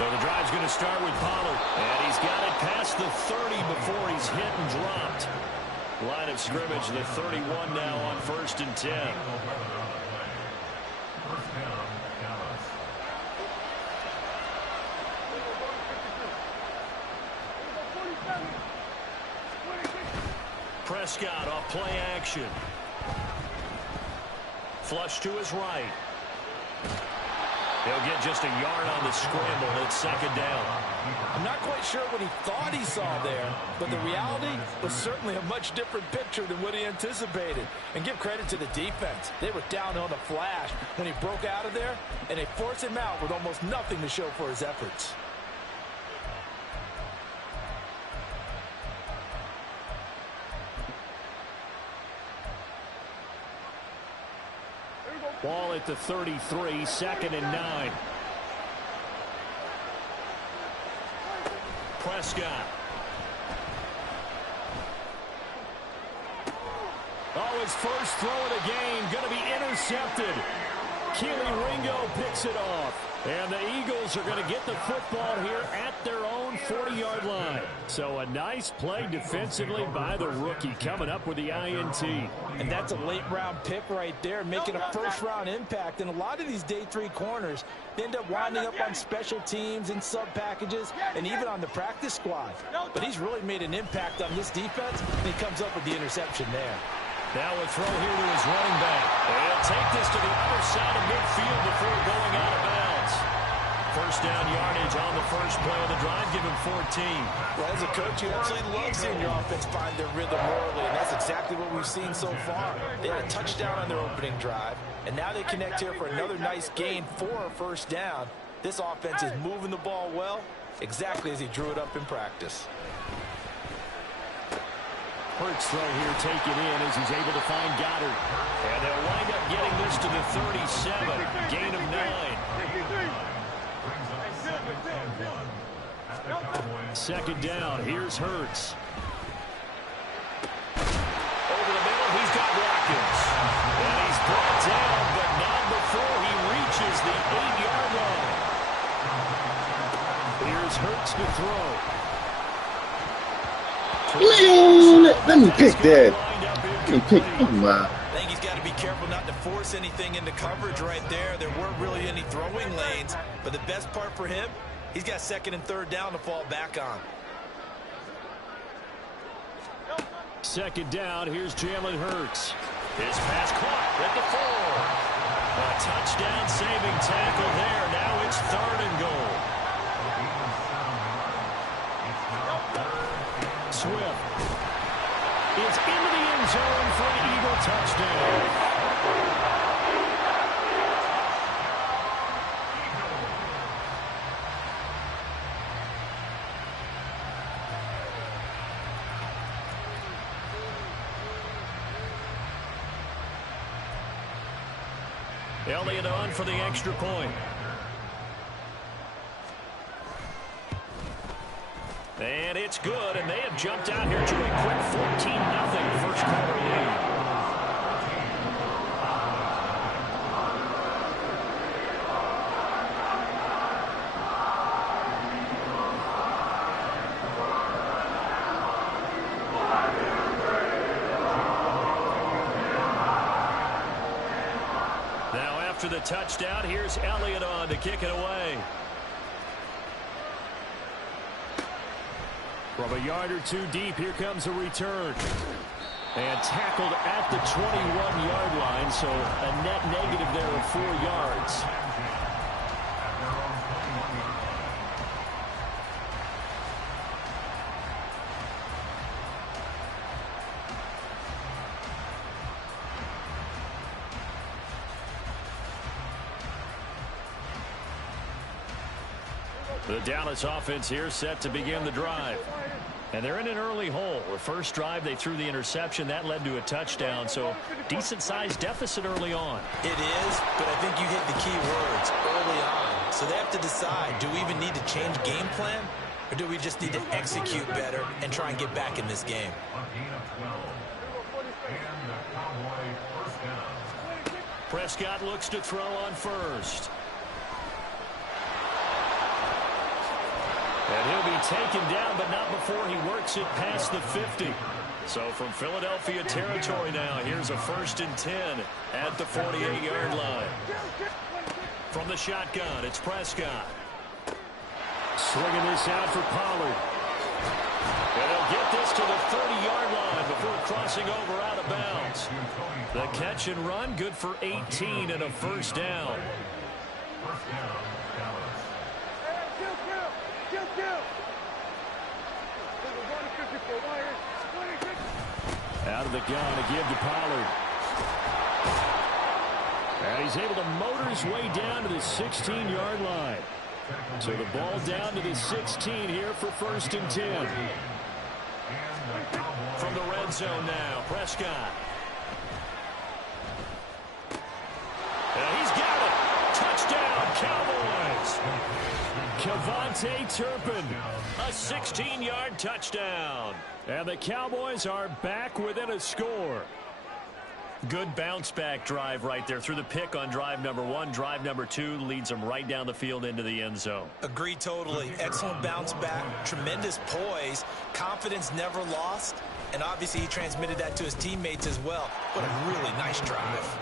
So the drive's going to start with Pollard. And he's got it past the 30 before he's hit and dropped. Line of scrimmage, the 31 now on 1st and 10. Prescott off play action. Flush to his right. He'll get just a yard on the scramble. It's 2nd down. I'm not quite sure what he thought he saw there, but the reality was certainly a much different picture than what he anticipated. And give credit to the defense. They were down on the flash when he broke out of there, and they forced him out with almost nothing to show for his efforts. Ball at the 33, 2nd and 9. Prescott. Oh, his first throw of the game going to be intercepted. Keely Ringo picks it off. And the Eagles are going to get the football here at their own 40-yard line. So a nice play defensively by the rookie coming up with the INT. And that's a late-round pick right there, making a first-round impact. And a lot of these day 3 corners end up winding up on special teams and sub-packages and even on the practice squad. But he's really made an impact on this defense, and he comes up with the interception there. Now a throw here to his running back. He'll take this to the other side of midfield before going out of bounds. First down yardage on the first play of the drive. Give him 14. Well, as a coach, you absolutely love seeing your offense find their rhythm early, and that's exactly what we've seen so far. They had a touchdown on their opening drive, and now they connect here for another nice gain for a first down. This offense is moving the ball well, exactly as he drew it up in practice. Hurts throw here taken in as he's able to find Goddard. And they'll wind up getting this to the 37. Gain of 9. 2nd down. Here's Hurts. Over the middle, he's got Watkins. And he's brought down, but not before he reaches the 8-yard line. Here's Hurts to throw. Let me pick that. Let me pick. Oh my. I think he's got to be careful not to force anything into coverage right there. There weren't really any throwing lanes, but the best part for him, he's got 2nd and 3rd down to fall back on. 2nd down, here's Jalen Hurts. His pass caught at the 4. A touchdown saving tackle there. Now it's 3rd and goal. Swift is into the end zone for an Eagle touchdown. Elliott on for the extra point. And it's good, and they have jumped out here to a quick 14-0 first quarter lead. Now after the touchdown, here's Elliott on to kick it away. From a yard or two deep, here comes a return. And tackled at the 21-yard line, so a net negative there of 4 yards. The Dallas offense here set to begin the drive. And they're in an early hole. The first drive, they threw the interception. That led to a touchdown, so decent-sized deficit early on. It is, but I think you hit the key words, early on. So they have to decide, do we even need to change game plan, or do we just need to execute better and try and get back in this game? Prescott looks to throw on first. And he'll be taken down, but not before he works it past the 50. So from Philadelphia territory now, here's a 1st and 10 at the 48-yard line. From the shotgun, it's Prescott. Swinging this out for Pollard. And he'll get this to the 30-yard line before crossing over out of bounds. The catch and run, good for 18 and a 1st down. Out of the gun to give to Pollard. And he's able to motor his way down to the 16-yard line. So the ball down to the 16 here for 1st and 10. From the red zone now, Prescott. And he's got it. Touchdown, Cowboys. Kevontae Turpin, a 16-yard touchdown. And the Cowboys are back within a score. Good bounce-back drive right there through the pick on drive number 1. Drive number 2 leads them right down the field into the end zone. Agree totally. Excellent bounce-back, tremendous poise, confidence never lost, and obviously he transmitted that to his teammates as well. What a really nice drive.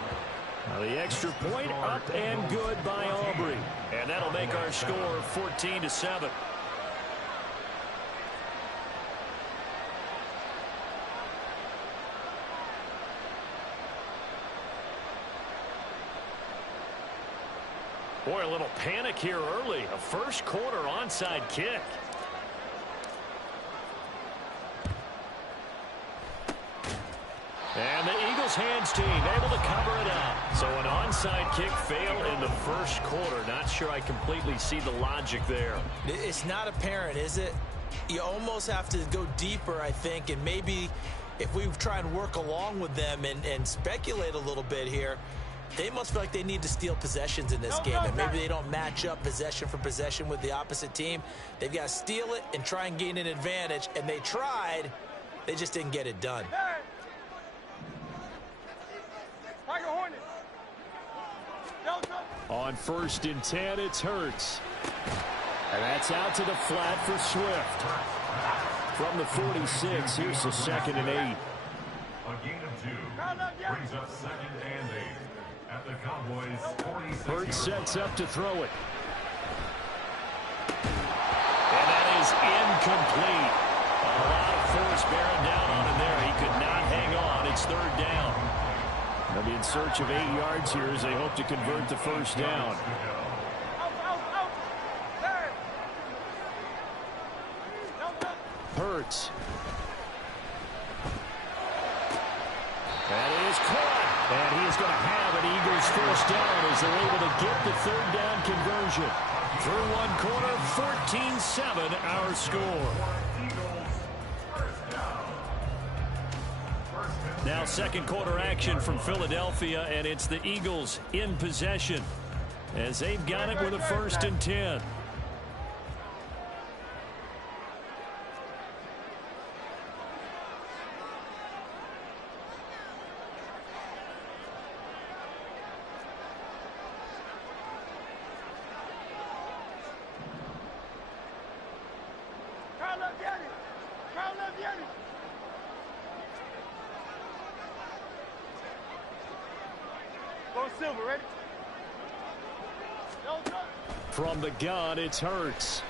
Now the extra point up and good by Aubrey. And that'll make our score 14-7. Boy, a little panic here early. A first quarter onside kick. And the Eagles hands team able to cover it up. So an onside kick fail in the first quarter. Not sure I completely see the logic there. It's not apparent, is it? You almost have to go deeper, I think, and maybe if we try and work along with them and speculate a little bit here, they must feel like they need to steal possessions in this game, and maybe they don't match up possession for possession with the opposite team. They've got to steal it and try and gain an advantage, and they tried. They just didn't get it done. On 1st and 10, it's Hurts. And that's out to the flat for Swift. From the 46, here's the 2nd and 8. A gain of 2 brings up 2nd and 8 at the Cowboys' 46. Hurts sets up to throw it. And that is incomplete. A lot of force bearing down on him there. He could not hang on. It's 3rd down. They'll be in search of 8 yards here as they hope to convert the 1st down. Hurts. That is caught. And he is going to have an Eagles 1st down as they're able to get the 3rd down conversion. Through one quarter, 14-7 our score. Now 2nd quarter action from Philadelphia, and it's the Eagles in possession as they've got it with a 1st and 10. From the gun, it's Hurts.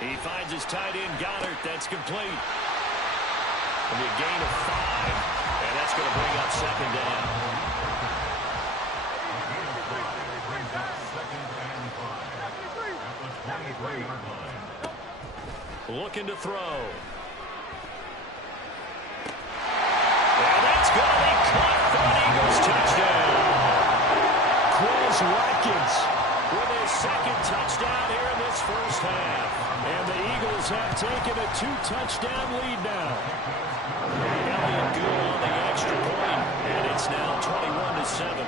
He finds his tight end, Goddard. That's complete. It'll be a gain of 5, and that's going to bring up 2nd down. Looking to throw. And that's going to be caught for an Eagles touchdown. Quez Watkins with his 2nd touchdown here in this 1st half. And the Eagles have taken a 2-touchdown lead now. Elliott good on the extra point, and it's now 21-7.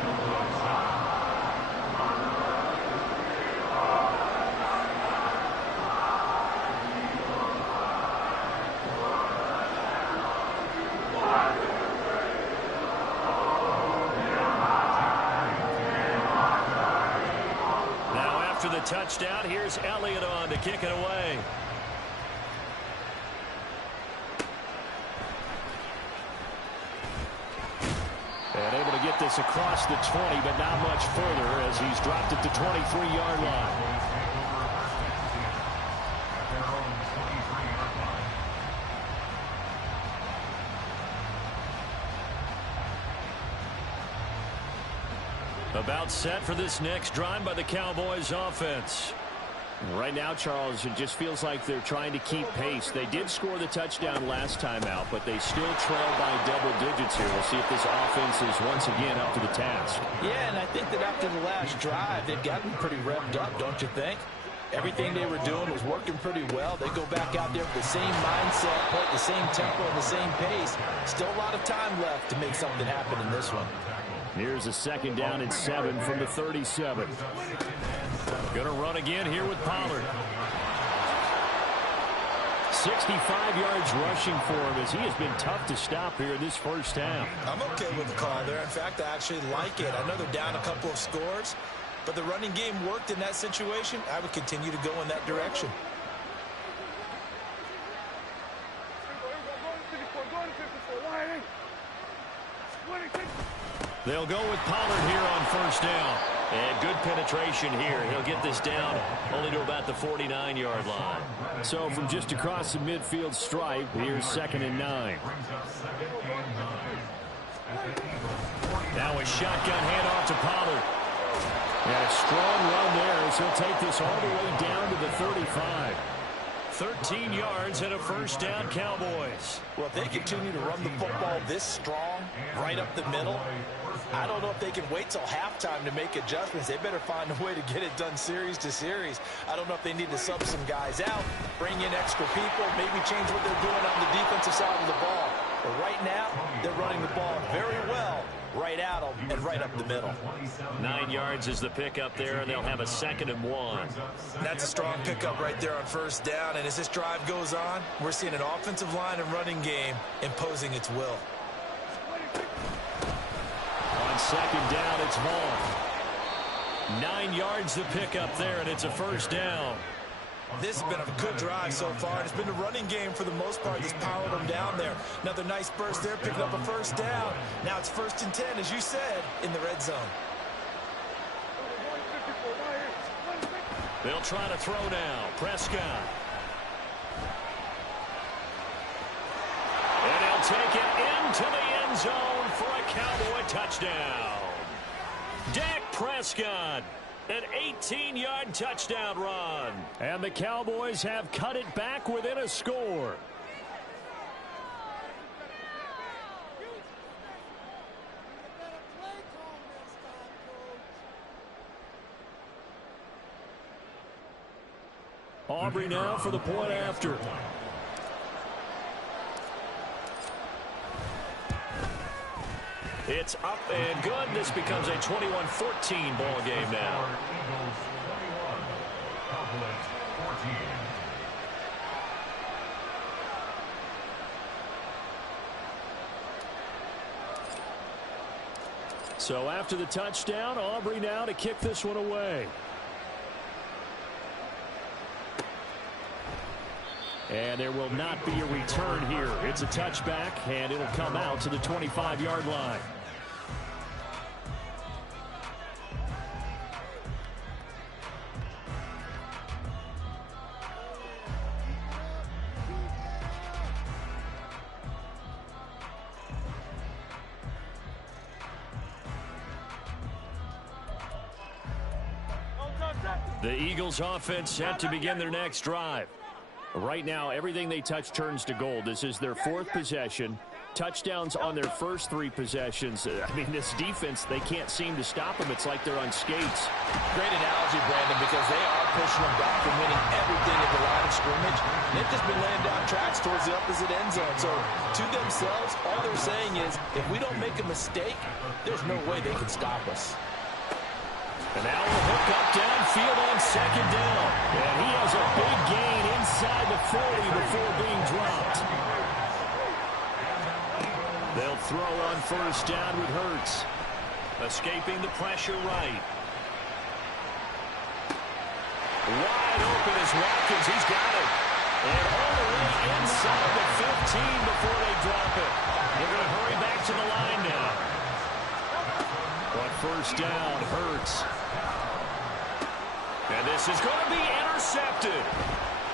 touchdown. Here's Elliott on to kick it away. And able to get this across the 20, but not much further as he's dropped at the 23-yard line. About set for this next drive by the Cowboys offense. Right now, Charles, it just feels like they're trying to keep pace. They did score the touchdown last time out, but they still trail by double digits here. We'll see if this offense is once again up to the task. Yeah, and I think that after the last drive, they've gotten pretty revved up, don't you think? Everything they were doing was working pretty well. They go back out there with the same mindset, play at the same tempo and the same pace. Still a lot of time left to make something happen in this one. Here's a 2nd down and 7 from the 37. Gonna run again here with Pollard. 65 yards rushing for him as he has been tough to stop here in this first half. I'm okay with the call there. In fact, I actually like it. I know they're down a couple of scores, but the running game worked in that situation. I would continue to go in that direction. They'll go with Pollard here on 1st down. And good penetration here. He'll get this down only to about the 49-yard line. So from just across the midfield stripe, here's 2nd and 9. Now a shotgun handoff to Pollard. And a strong run there as he'll take this all the way down to the 35. 13 yards and a 1st down, Cowboys. Well, if they continue to run the football this strong, right up the middle, I don't know if they can wait till halftime to make adjustments. They better find a way to get it done series to series. I don't know if they need to sub some guys out, bring in extra people, maybe change what they're doing on the defensive side of the ball. But right now, they're running the ball very well, right at them and right up the middle. 9 yards is the pickup there, and they'll have a 2nd and 1. That's a strong pickup right there on 1st down. And as this drive goes on, we're seeing an offensive line and running game imposing its will. On 2nd down, it's Vaughn. 9 yards the pickup there, and it's a 1st down. This has been a good drive so far. It's been the running game for the most part that's powered them down there. Another nice burst there, picking up a 1st down. Now it's 1st and 10, as you said, in the red zone. They'll try to throw now. Prescott. And he'll take it into the end zone for a Cowboy touchdown. Dak Prescott. An 18-yard touchdown run. And the Cowboys have cut it back within a score. Aubrey now for the point after. It's up and good. This becomes a 21-14 ball game now. So after the touchdown, Aubrey now to kick this one away. And there will not be a return here. It's a touchback, and it'll come out to the 25-yard line. The Eagles offense set to begin their next drive. Right now, everything they touch turns to gold. This is their 4th possession. Touchdowns on their first 3 possessions. I mean, this defense, they can't seem to stop them. It's like they're on skates. Great analogy, Brandon, because they are pushing them back and winning everything at the line of scrimmage. They've just been laying down tracks towards the opposite end zone. So, to themselves, all they're saying is, if we don't make a mistake, there's no way they can stop us. And now a hook up downfield on 2nd down. And he has a big gain inside the 40 before being dropped. They'll throw on 1st down with Hurts. Escaping the pressure right. Wide open is Watkins. He's got it. And all the way inside the 15 before they drop it. They're going to hurry back to the line now. But first down, Hurts. And this is going to be intercepted.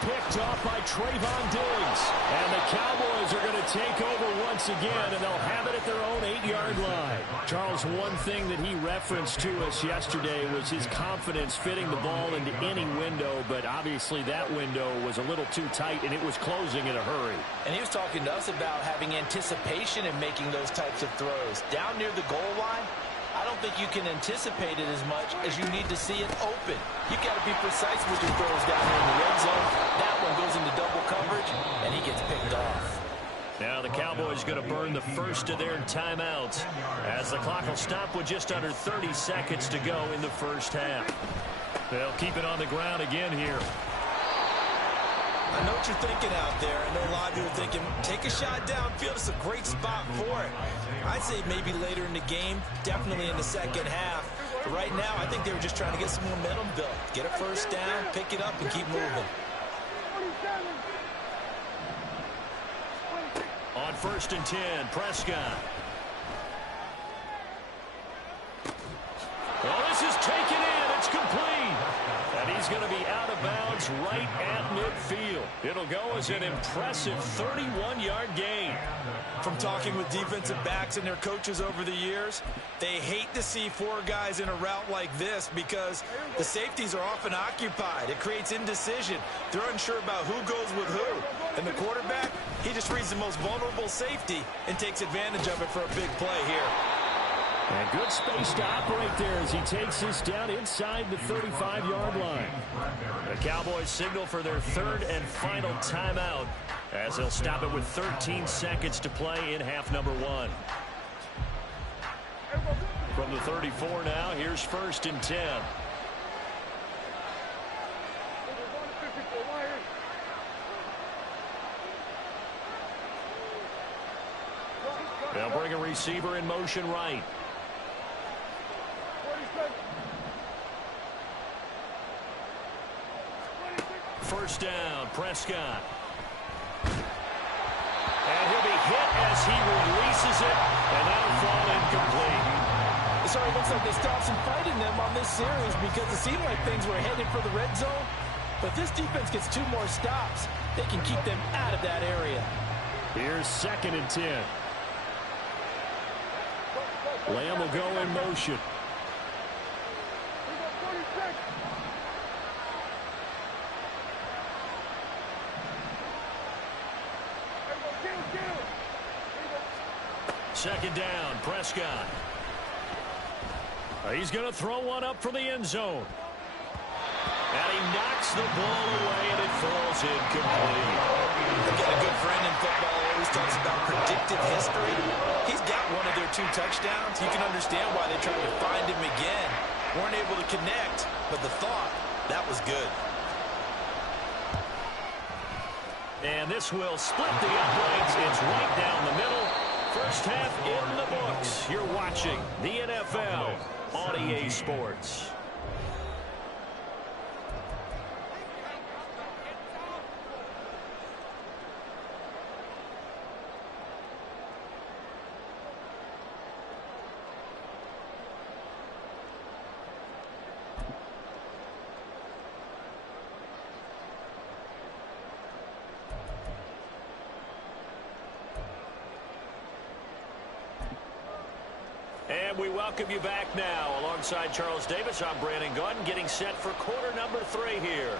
Picked off by Trayvon Diggs. And the Cowboys are going to take over once again, and they'll have it at their own 8-yard line. Charles, one thing that he referenced to us yesterday was his confidence fitting the ball into any window, but obviously that window was a little too tight, and it was closing in a hurry. And he was talking to us about having anticipation in making those types of throws. Down near the goal line, I don't think you can anticipate it as much as you need to see it open. You've got to be precise with your throws down there in the red zone. That one goes into double coverage, and he gets picked off. Now the Cowboys going to burn the first of their timeouts as the clock will stop with just under 30 seconds to go in the first half. They'll keep it on the ground again here. I know what you're thinking out there. I know a lot of you are thinking, take a shot downfield. It's a great spot for it. I'd say maybe later in the game, definitely in the second half. But right now, I think they were just trying to get some momentum built. Get a first down, pick it up, and keep moving. On 1st and 10, Prescott. Well, this is taken in. It's complete. And he's going to be out of bounds right at midfield. It'll go as an impressive 31-yard gain. From talking with defensive backs and their coaches over the years, they hate to see 4 guys in a route like this because the safeties are often occupied. It creates indecision. They're unsure about who goes with who. And the quarterback, he just reads the most vulnerable safety and takes advantage of it for a big play here. And good space to operate there as he takes this down inside the 35-yard line. The Cowboys signal for their 3rd and final timeout as they'll stop it with 13 seconds to play in half number 1. From the 34 now, here's 1st and 10. They'll bring a receiver in motion right. First down, Prescott. And he'll be hit as he releases it, and that'll fall incomplete. So it looks like they stopped some fighting them on this series because it seemed like things were headed for the red zone. But this defense gets 2 more stops. They can keep them out of that area. Here's 2nd and 10. Lamb will go in motion. Second down, Prescott. He's going to throw one up for the end zone. And he knocks the ball away, and it falls incomplete. I've got a good friend in football who always talks about predictive history. He's got one of their 2 touchdowns. You can understand why they tried to find him again. Weren't able to connect, but the thought, that was good. And this will split the uprights. It's right down the middle. First half in the books. You're watching the NFL on EA Sports. And we welcome you back now. Alongside Charles Davis, I'm Brandon Gunn, getting set for quarter number 3 here.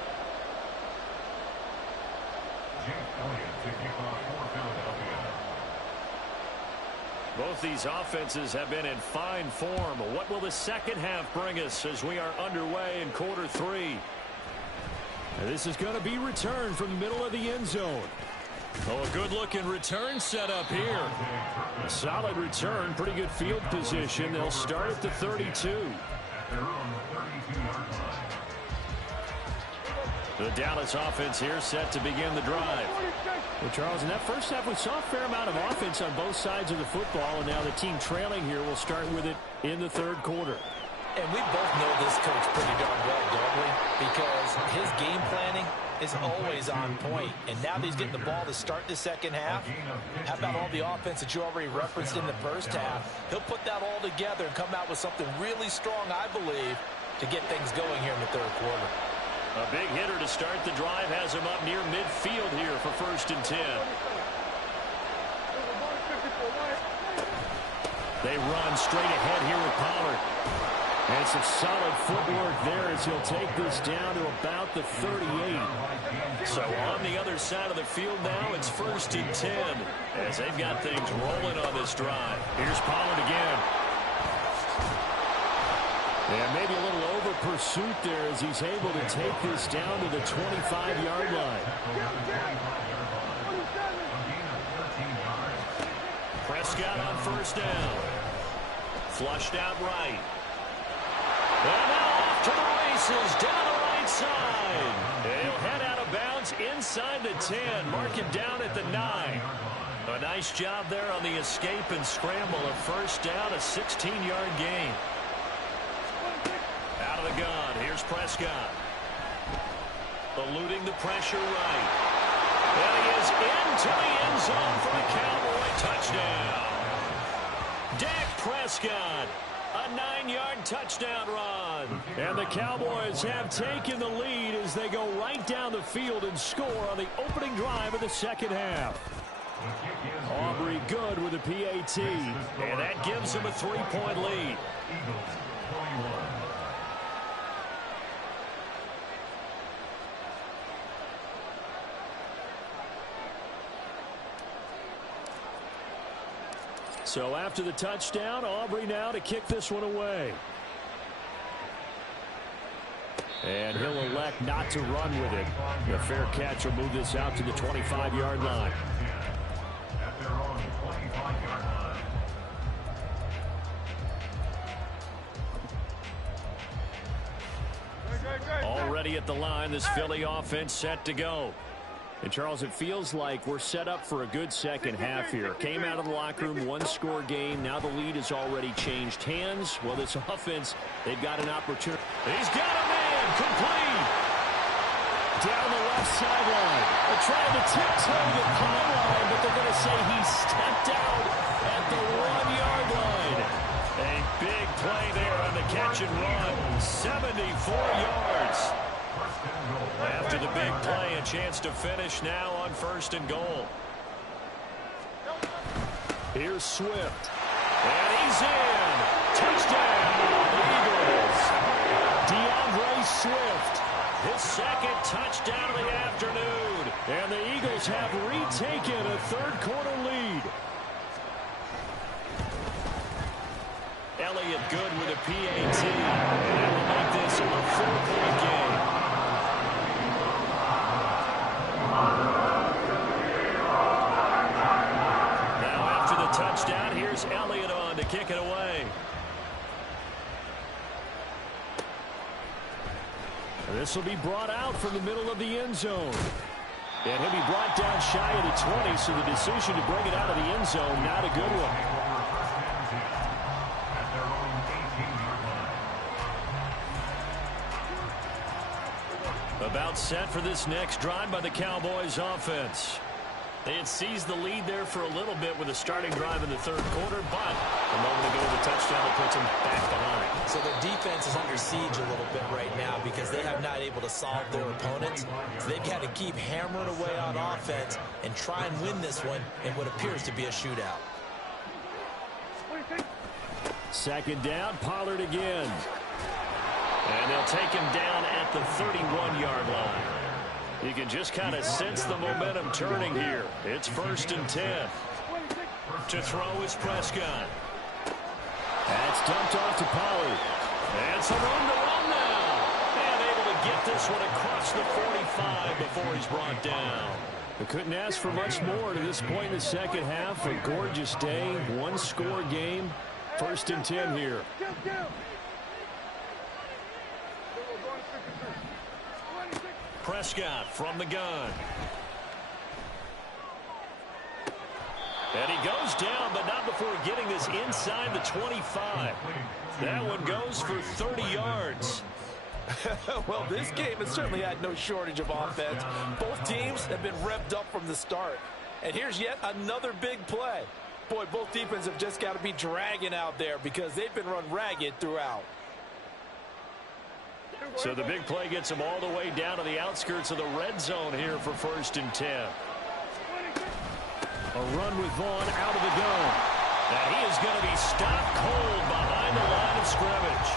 Both these offenses have been in fine form. What will the second half bring us as we are underway in quarter 3? And this is going to be returned from the middle of the end zone. Oh, a good-looking return set up here. A solid return, pretty good field position. They'll start at the 32. The Dallas offense here set to begin the drive. Well, Charles, in that first half, we saw a fair amount of offense on both sides of the football, and now the team trailing here will start with it in the 3rd quarter. And we both know this coach pretty darn well, don't we? Because his game planning is always on point. And now that he's getting the ball to start the second half, how about all the offense that you already referenced in the first half? He'll put that all together and come out with something really strong, I believe, to get things going here in the third quarter. A big hitter to start the drive has him up near midfield here for 1st and 10. They run straight ahead here with Pollard. And some solid footwork there as he'll take this down to about the 38. So on the other side of the field now, it's 1st and 10 as they've got things rolling on this drive. Here's Pollard again. And maybe a little over pursuit there as he's able to take this down to the 25-yard line. Prescott on 1st down. Flushed out right. And now off to the races down the right side. He'll head out of bounds inside the 10. Mark him down at the 9. A nice job there on the escape and scramble. A 1st down, a 16-yard gain. Out of the gun, here's Prescott. Eluding the pressure right. And he is into the end zone for a Cowboy touchdown. Dak Prescott, a 9-yard touchdown run. And the Cowboys have taken the lead as they go right down the field and score on the opening drive of the second half. Aubrey good with a PAT, and that gives him a 3-point lead. So after the touchdown, Aubrey now to kick this one away. And he'll elect not to run with it. The fair catch will move this out to the 25-yard line. At their own 25-yard line. Already at the line, this Philly offense set to go. And, Charles, it feels like we're set up for a good second half here. Came out of the locker room, one-score game. Now the lead has already changed hands. Well, this offense, they've got an opportunity. He's got a man, complete. Down the left sideline. They're trying to tiptoe the pylon, but they're going to say he stepped out at the 1-yard line. A big play there on the catch and run. 74 yards. After the big play, a chance to finish now on 1st and goal. Here's Swift. And he's in. Touchdown, Eagles. DeAndre Swift, his 2nd touchdown of the afternoon. And the Eagles have retaken a third-quarter lead. Elliott good with a PAT. And that will make this a 4-point game. Now after the touchdown, here's Elliott on to kick it away. This will be brought out from the middle of the end zone. And he'll be brought down shy of the 20, so the decision to bring it out of the end zone, not a good one. About set for this next drive by the Cowboys offense. They had seized the lead there for a little bit with a starting drive in the third quarter, but a moment ago the touchdown that puts them back behind. So their defense is under siege a little bit right now because they have not able to solve their opponents. So they've got to keep hammering away on offense and try and win this one in what appears to be a shootout. 2nd down, Pollard again. And they'll take him down at the 31-yard line. You can just kind of sense the momentum turning here. It's 1st and 10. To throw is Prescott. That's dumped off to Pollard. And some room to run now. And able to get this one across the 45 before he's brought down. They couldn't ask for much more to this point in the second half. A gorgeous day, one-score game. 1st and 10 here. Prescott from the gun. And he goes down, but not before getting this inside the 25. That one goes for 30 yards. Well, this game has certainly had no shortage of offense. Both teams have been revved up from the start. And here's yet another big play. Boy, both defenses have just got to be dragging out there because they've been run ragged throughout. So the big play gets them all the way down to the outskirts of the red zone here for 1st and 10. A run with Vaughn out of the gun. Now he is going to be stopped cold behind the line of scrimmage.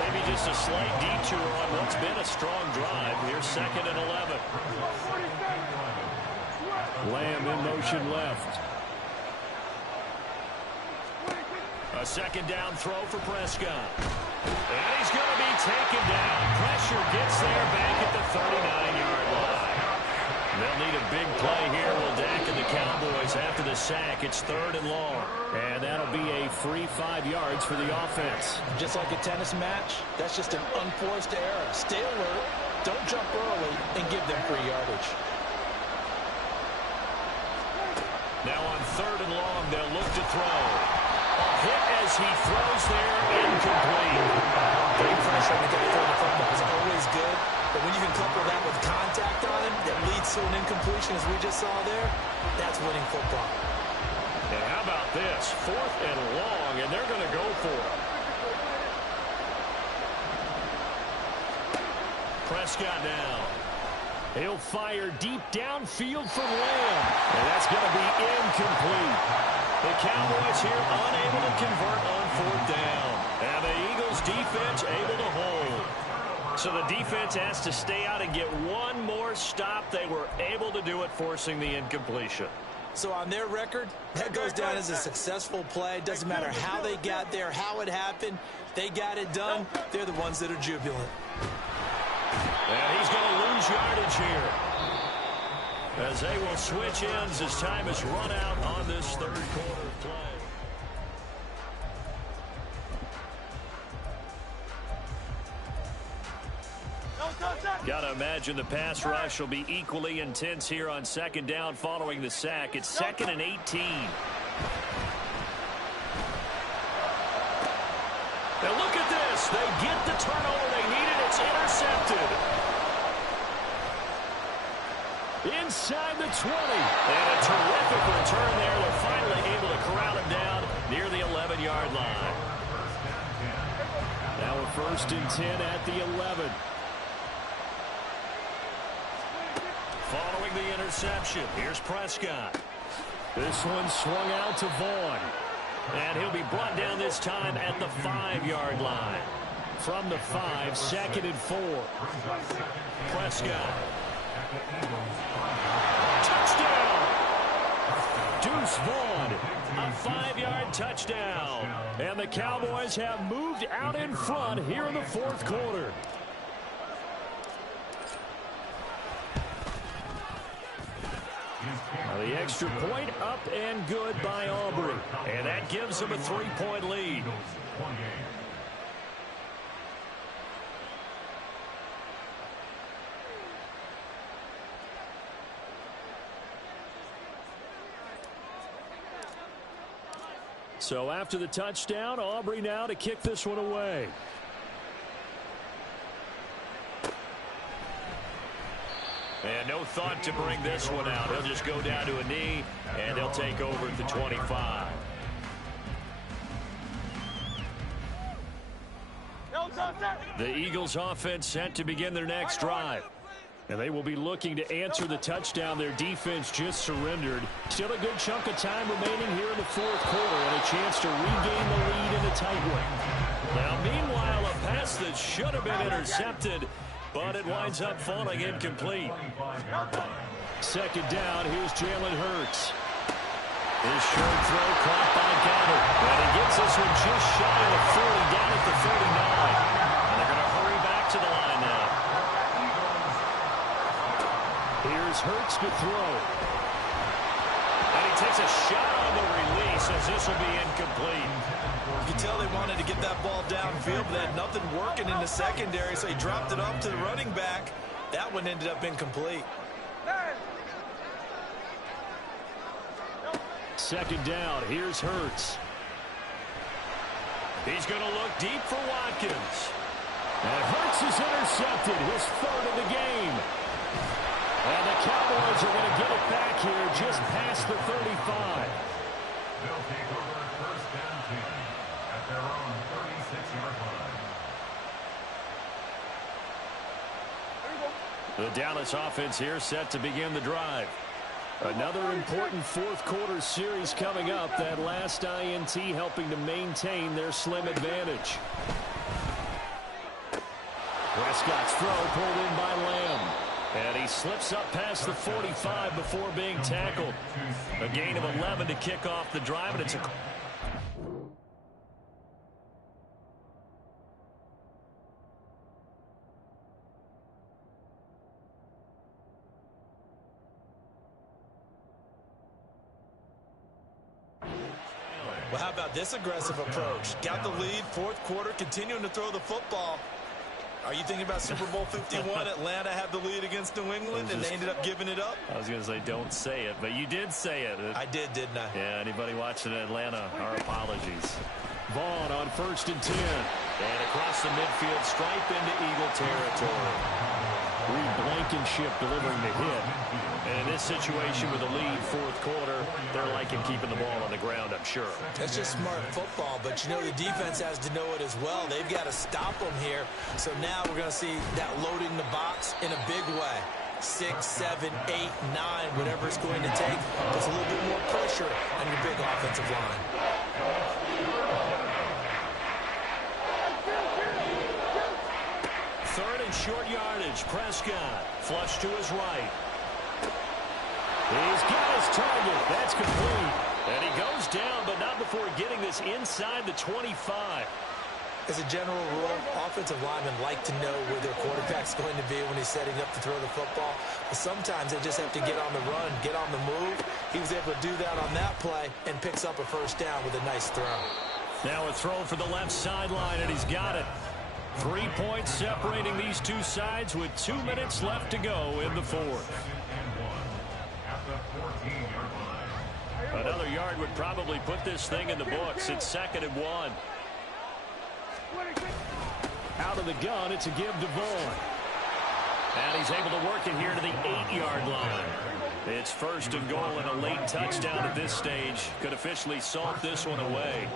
Maybe just a slight detour on what's been a strong drive. Here's 2nd and 11. Lamb in motion left. A 2nd down throw for Prescott. And he's going to be taken down. Pressure gets there back at the 39-yard line. They'll need a big play here. Will Dak and the Cowboys after the sack. It's 3rd and long. And that'll be a free 5 yards for the offense. Just like a tennis match, that's just an unforced error. Stay alert, don't jump early, and give them free yardage. Now on 3rd and long, they'll look to throw. A hit as he throws there, incomplete. Great pressure on the guy throwing the football is always good, but when you can couple that with contact on him that leads to an incompletion as we just saw there, that's winning football. And how about this? 4th and long, and they're going to go for it. Prescott now. He'll fire deep downfield for Lamb. And that's going to be incomplete. The Cowboys here unable to convert on 4th down. And the Eagles defense able to hold. So the defense has to stay out and get one more stop. They were able to do it, forcing the incompletion. So on their record, that goes down as a successful play. Doesn't matter how they got there, how it happened. They got it done. They're the ones that are jubilant. And he's going to lose yardage here, as they will switch ends as time is run out on this 3rd quarter play. Got to imagine the pass rush will be equally intense here on 2nd down following the sack. It's 2nd and 18. Now look at this. They get the turnover they needed. It's intercepted. Inside the 20. And a terrific return there. They're finally able to corral him down near the 11-yard line. Now a 1st and 10 at the 11. Following the interception, here's Prescott. This one swung out to Vaughn. And he'll be brought down this time at the 5-yard line. From the 5, 2nd and 4. Prescott. Touchdown! Deuce Vaughn, a 5-yard touchdown. And the Cowboys have moved out in front here in the 4th quarter. The extra point up and good by Aubrey. And that gives them a 3-point lead. So after the touchdown, Aubrey now to kick this one away. And no thought to bring this one out. He'll just go down to a knee, and he'll take over at the 25. The Eagles offense set to begin their next drive. And they will be looking to answer the touchdown their defense just surrendered. Still a good chunk of time remaining here in the 4th quarter and a chance to regain the lead in a tight one. Now, meanwhile, a pass that should have been intercepted, but it winds up falling incomplete. 2nd down, here's Jalen Hurts. His short throw caught by Goddard. And he gets this one just shy of the 40, down at the 39. And they're going to hurry back to the line now. Here's Hurts to throw. And he takes a shot on the release as this will be incomplete. You can tell they wanted to get that ball downfield, but they had nothing working in the secondary, so he dropped it up to the running back. That one ended up incomplete. second down. Here's Hurts. He's going to look deep for Watkins. And Hurts is intercepted, his third of the game. And the Cowboys are going to get it back here just past the 35. They'll take over first down 10 at their own 36-yard line. The Dallas offense here set to begin the drive. Another important fourth quarter series coming up. That last INT helping to maintain their slim advantage. Prescott's throw pulled in by Lamb. And he slips up past the 45 before being tackled. A gain of 11 to kick off the drive, and it's a... Well, how about this aggressive approach? Got the lead, fourth quarter, continuing to throw the football. Are you thinking about Super Bowl 51? Atlanta had the lead against New England, and they ended up giving it up? I was going to say don't say it, but you did say it. I did, didn't I? Yeah, anybody watching Atlanta, our apologies. Vaughn on 1st and 10. And across the midfield, stripe into Eagle territory. Reed Blankenship delivering the hit. And in this situation with the lead fourth quarter, they're liking keeping the ball on the ground, I'm sure. That's just smart football, but you know the defense has to know it as well. They've got to stop them here. So now we're going to see that loading the box in a big way. 6, 7, 8, 9, whatever it's going to take. Puts a little bit more pressure on your big offensive line. Third and short yardage. Prescott flush to his right. He's got his target. That's complete. And he goes down, but not before getting this inside the 25. As a general rule, offensive linemen like to know where their quarterback's going to be when he's setting up to throw the football. But sometimes they just have to get on the run, get on the move. He was able to do that on that play and picks up a first down with a nice throw. Now a throw for the left sideline, and he's got it. 3 points separating these two sides with 2 minutes left to go in the fourth. Another yard would probably put this thing in the books. It's 2nd and 1. Out of the gun, it's a give to Vaughn. And he's able to work it here to the 8-yard line. It's 1st and goal and a late touchdown at this stage. Could officially salt this one away.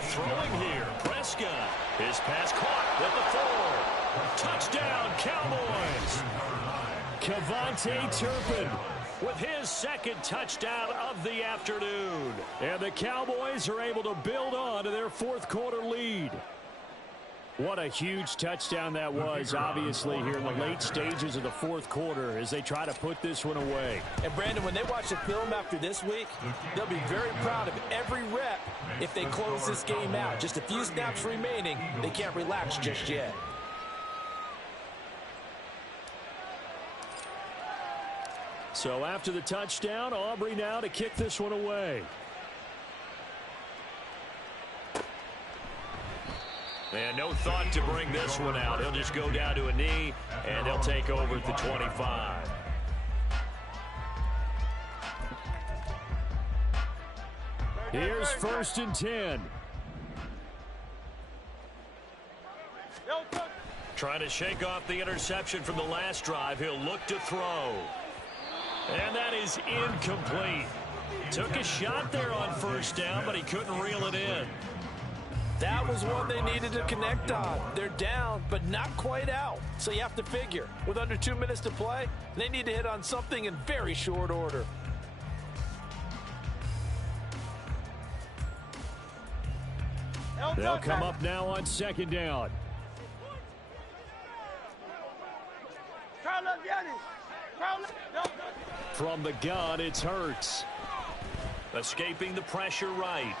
Throwing here, Prescott. His pass caught at the 4. Touchdown, Cowboys. Kevontae Turpin with his 2nd touchdown of the afternoon. And the Cowboys are able to build on to their fourth quarter lead. What a huge touchdown that was, obviously, here in the late stages of the fourth quarter as they try to put this one away. And, Brandon, when they watch the film after this week, they'll be very proud of every rep if they close this game out. Just a few snaps remaining. They can't relax just yet. So after the touchdown, Aubrey now to kick this one away. And no thought to bring this one out. He'll just go down to a knee, and they'll take over at the 25. Here's 1st and 10. Trying to shake off the interception from the last drive. He'll look to throw. And that is incomplete. Took a shot there on 1st down, but he couldn't reel it in. That was one they needed to connect on. They're down, but not quite out. So you have to figure, with under 2 minutes to play, they need to hit on something in very short order. They'll come up now on 2nd down. From the gun, it's Hurts. Escaping the pressure right.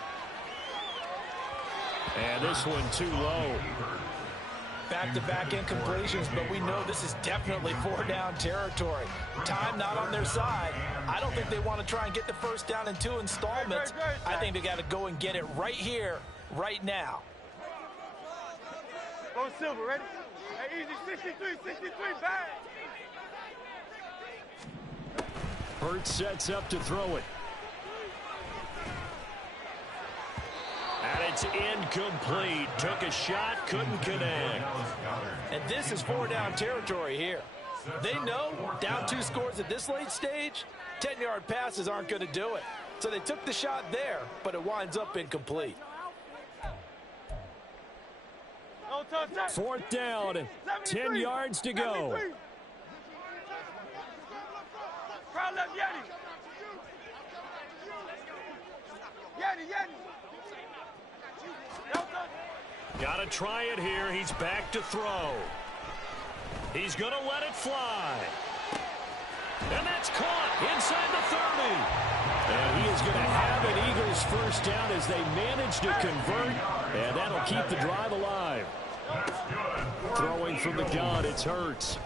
And this one too low. Back-to-back incompletions, but we know this is definitely 4-down territory. Time not on their side. I don't think they want to try and get the first down in 2 installments. I think they got to go and get it right here, right now. Go Silver, ready? Hey, easy, 63, back. Hurts sets up to throw it. And it's incomplete. Took a shot, couldn't connect. And this is 4-down territory here. They know down 2 scores at this late stage, 10-yard passes aren't going to do it. So they took the shot there, but it winds up incomplete. 4th down, 10 yards to go. Crowd left Yeti. Yeti. Got to try it here. He's back to throw. He's going to let it fly. And that's caught inside the 30. And he is going to have an Eagles first down as they manage to convert. And that'll keep the drive alive. Throwing from the gun, it's Hurts.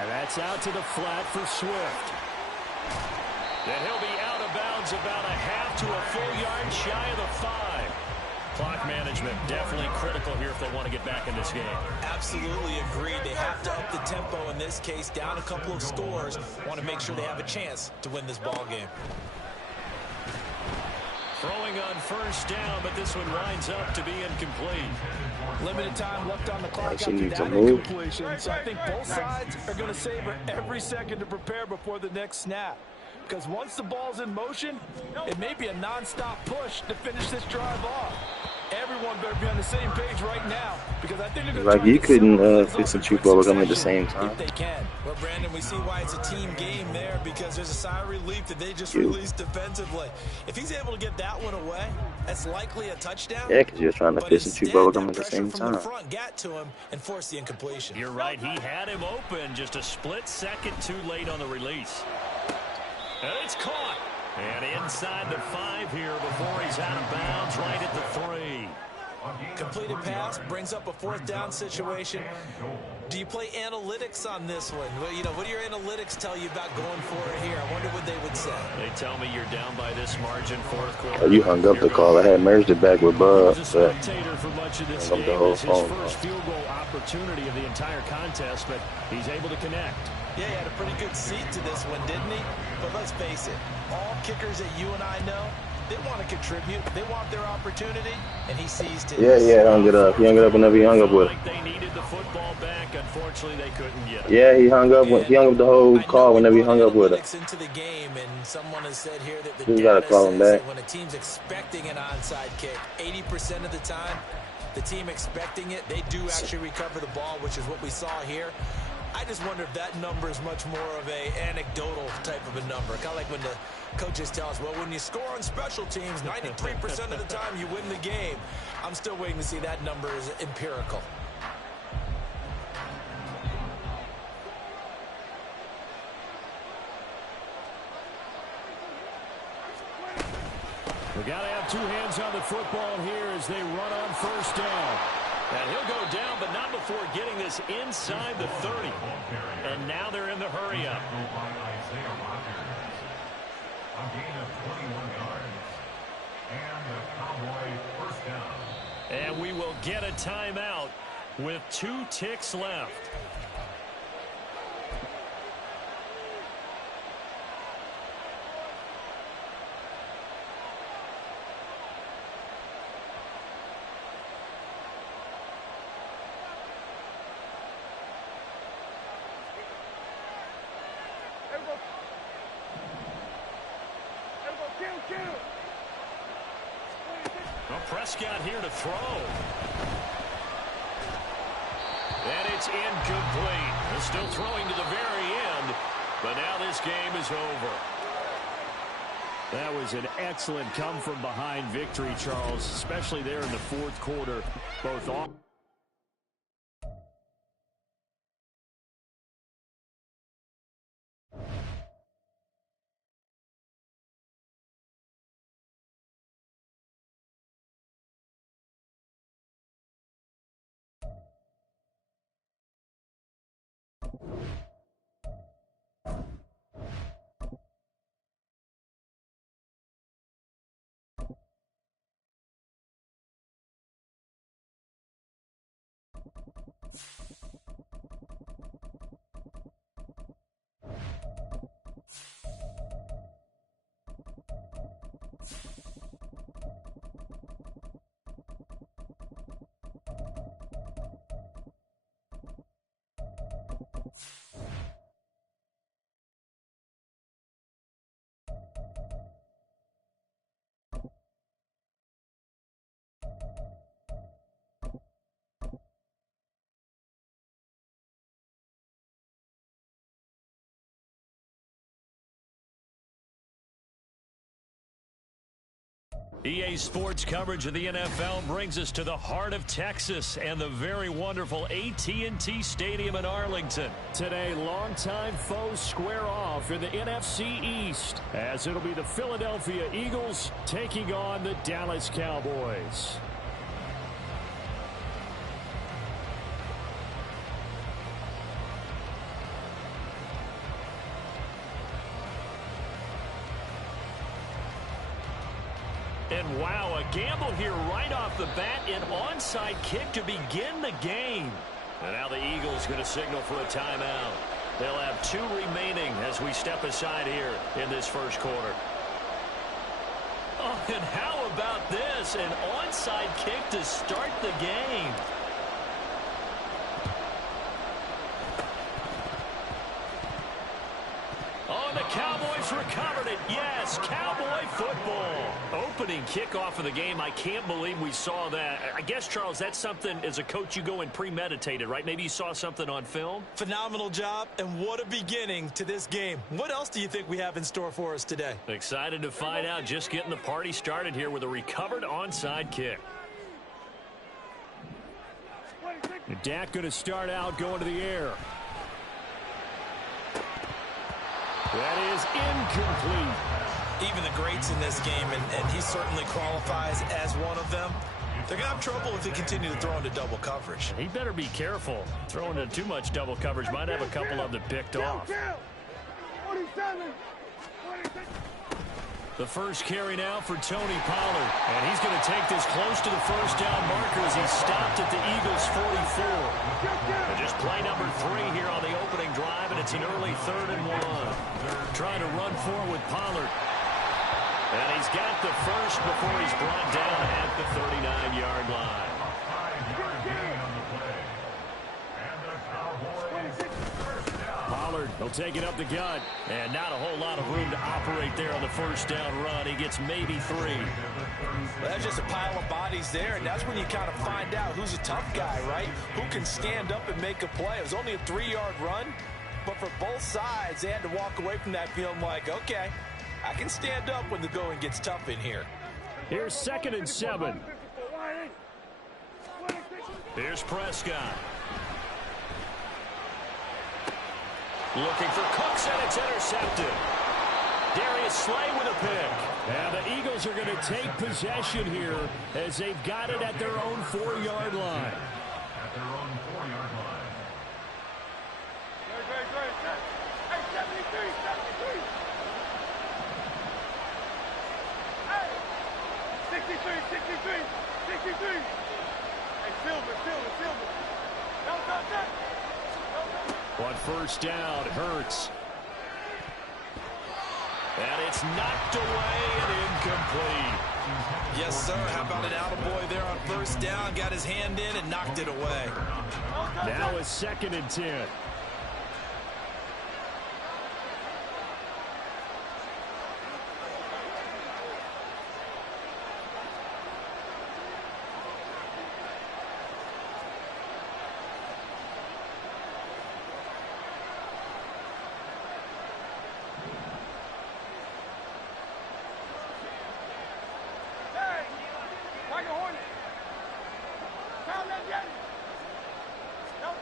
And that's out to the flat for Swift. And he'll be out of bounds about a half to a full yard shy of the 5. Clock management definitely critical here if they want to get back in this game. Absolutely agreed. They have to up the tempo in this case, down a couple of scores. Want to make sure they have a chance to win this ball game. Throwing on first down, but this one winds up to be incomplete. Limited time left on the clock She after needs that to move. incompletion. So I think both sides are going to savor every second to prepare before the next snap. Because once the ball's in motion, it may be a nonstop push to finish this drive off. Everyone better be on the same page right now, because I think they're going to Like you couldn't fix and chew bubblegum at the same time. if they can. Well, Brandon, we see why it's a team game there, because there's a sigh of relief that they just released defensively. If he's able to get that one away, that's likely a touchdown. Yeah, because you're trying to But fix and chew instead, bubblegum that at the pressure same from the time. front got to him and forced the incompletion. You're right. He had him open, just a split second too late on the release. And it's caught. And inside the 5 here before he's out of bounds right at the 3. Completed pass brings up a 4th down situation. Do you play analytics on this one? Well, you know, what do your analytics tell you about going for it here? I wonder what they would say. They tell me you're down by this margin, 4th quarter. Oh, you hung up the call. I had merged it back with Bub, He was but a spectator for much of this hung up the game. whole It's his phone first call. field goal opportunity of the entire contest, but he's able to connect. Yeah, he had a pretty good seat to this one, didn't he? But let's face it, all kickers that you and I know, they want to contribute. They want their opportunity, and he seized his. yeah, hung it up. He hung it up whenever he hung up with it. Like they needed the football back. Unfortunately, they couldn't get it. Yeah, he hung up the whole call whenever he hung up with it. Into the game, and someone has said here that the You gotta data call him says back. that when a team's expecting an onside kick, 80% of the time, the team expecting it, they do actually recover the ball, which is what we saw here. I just wonder if that number is much more of a anecdotal type of a number. Kind of like when the coaches tell us, well, when you score on special teams, 93% of the time you win the game. I'm still waiting to see that number is empirical. We got to have 2 hands on the football here as they run on first down. And he'll go down, but not before getting this inside the 30. And now they're in the hurry-up. A gain of 21 yards. And the Cowboy first down. And we will get a timeout with 2 ticks left. Well, Prescott here to throw. And it's incomplete. They're still throwing to the very end, but now this game is over. That was an excellent come-from-behind victory, Charles, especially there in the 4th quarter, both off. EA Sports coverage of the NFL brings us to the heart of Texas and the very wonderful AT&T Stadium in Arlington. Today, longtime foes square off in the NFC East, as it'll be the Philadelphia Eagles taking on the Dallas Cowboys. And wow, a gamble here right off the bat, an onside kick to begin the game. And now the Eagles going to signal for a timeout. They'll have 2 remaining as we step aside here in this first quarter. Oh, and how about this? An onside kick to start the game. Oh, the Cowboys recovered it. Yes, Cowboy football. Opening kickoff of the game. I can't believe we saw that. I guess, Charles, that's something as a coach you go in premeditated, right? Maybe you saw something on film. Phenomenal job, and what a beginning to this game. What else do you think we have in store for us today? Excited to find out. Just getting the party started here with a recovered onside kick. Dak going to start out going to the air. That is incomplete. Even the greats in this game, and he certainly qualifies as one of them, they're going to have trouble if they continue to throw into double coverage. He better be careful. Throwing into too much double coverage might have a couple of them picked off. 47. The first carry now for Tony Pollard. And he's going to take this close to the first down marker as he stopped at the Eagles' 44. And just play number 3 here on the opening drive, and it's an early 3rd and 1. Trying to run forward with Pollard. And he's got the first before he's brought down at the 39-yard line. A 5-yard gain on the play. And the Cowboys first down. Pollard, he'll take it up the gut. And not a whole lot of room to operate there on the first down run. He gets maybe 3. Well, that's just a pile of bodies there, and that's when you kind of find out who's a tough guy, right? Who can stand up and make a play. It was only a 3-yard run, but for both sides, they had to walk away from that feeling like, okay, I can stand up when the going gets tough in here. Here's 2nd and 7. Here's Prescott. Looking for Cooks, and it's intercepted. Darius Slay with a pick. And the Eagles are going to take possession here as they've got it at their own 4-yard line. At their own 4-yard line. Hey, 73. Hey, 63. Hey, Silver. Don't touch that. On first down, Hurts. And it's knocked away and incomplete. Yes, sir. How about an attaboy there on first down? Got his hand in and knocked it away. Now it's 2nd and 10.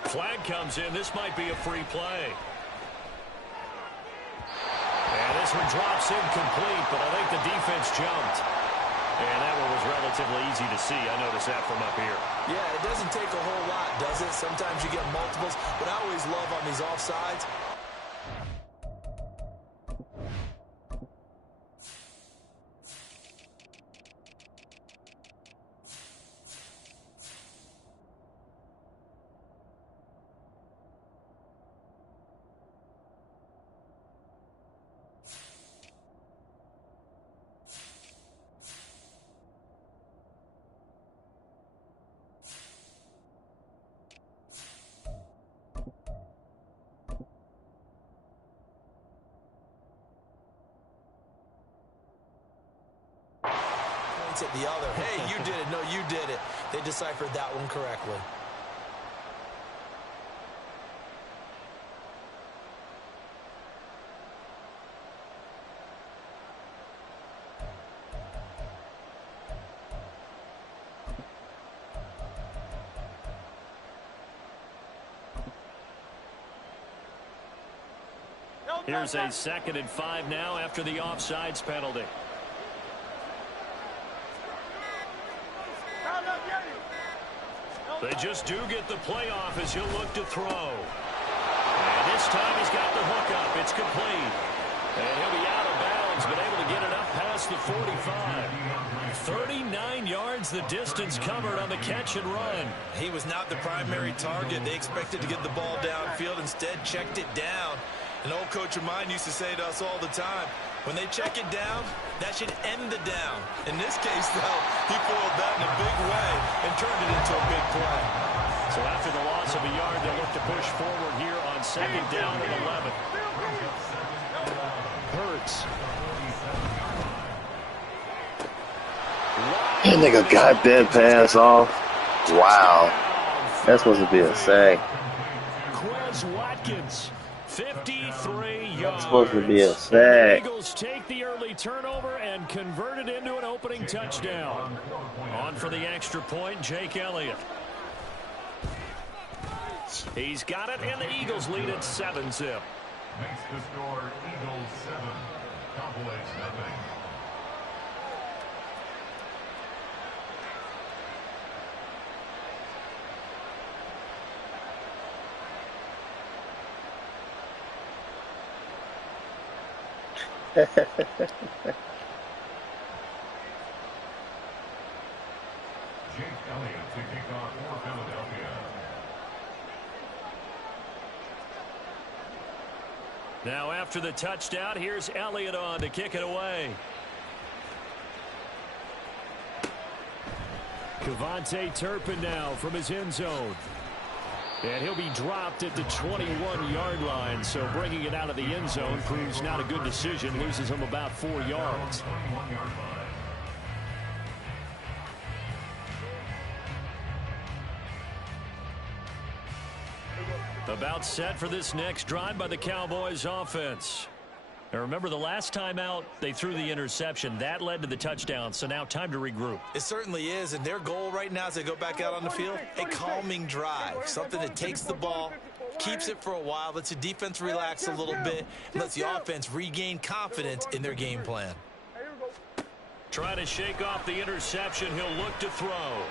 Flag comes in. This might be a free play. And this one drops incomplete, but I think the defense jumped. And that one was relatively easy to see. I noticed that from up here. Yeah, it doesn't take a whole lot, does it? Sometimes you get multiples, but I always love on these offsides. At the other. Hey, you did it. No, you did it. They deciphered that one correctly. Here's a 2nd and 5 now after the offsides penalty. They just do get the playoff as he'll look to throw. And this time he's got the hook up. It's complete. And he'll be out of bounds, but able to get it up past the 45. 39 yards the distance covered on the catch and run. He was not the primary target. They expected to get the ball downfield. Instead, checked it down. An old coach of mine used to say to us all the time, when they check it down, that should end the down. In this case, though, he foiled that in a big way and turned it into a big play. So after the loss of a yard, they'll look to push forward here on 2nd down and 11. Hurts. That nigga got that pass off. Wow. That's supposed to be a sack. Quez Watkins, 53 yards. That's supposed to be a The sack. Eagles take the early turnover and convert it into an opening touchdown. On for the extra point, Jake Elliott. He's got it, and the Eagles lead at 7-zip. Makes the score Eagles 7, Cowboys nothing. Jake Elliott to kick off for Philadelphia. Now after the touchdown, here's Elliott on to kick it away. Kevontae Turpin now from his end zone. And he'll be dropped at the 21-yard line, so bringing it out of the end zone proves not a good decision, loses him about 4 yards. 21-yard line. About set for this next drive by the Cowboys offense. Now remember, the last time out, they threw the interception. That led to the touchdown, so now time to regroup. It certainly is, and their goal right now as they go back out on the field, a calming drive, something that takes the ball, keeps it for a while, lets the defense relax a little bit, and lets the offense regain confidence in their game plan. Trying to shake off the interception. He'll look to throw.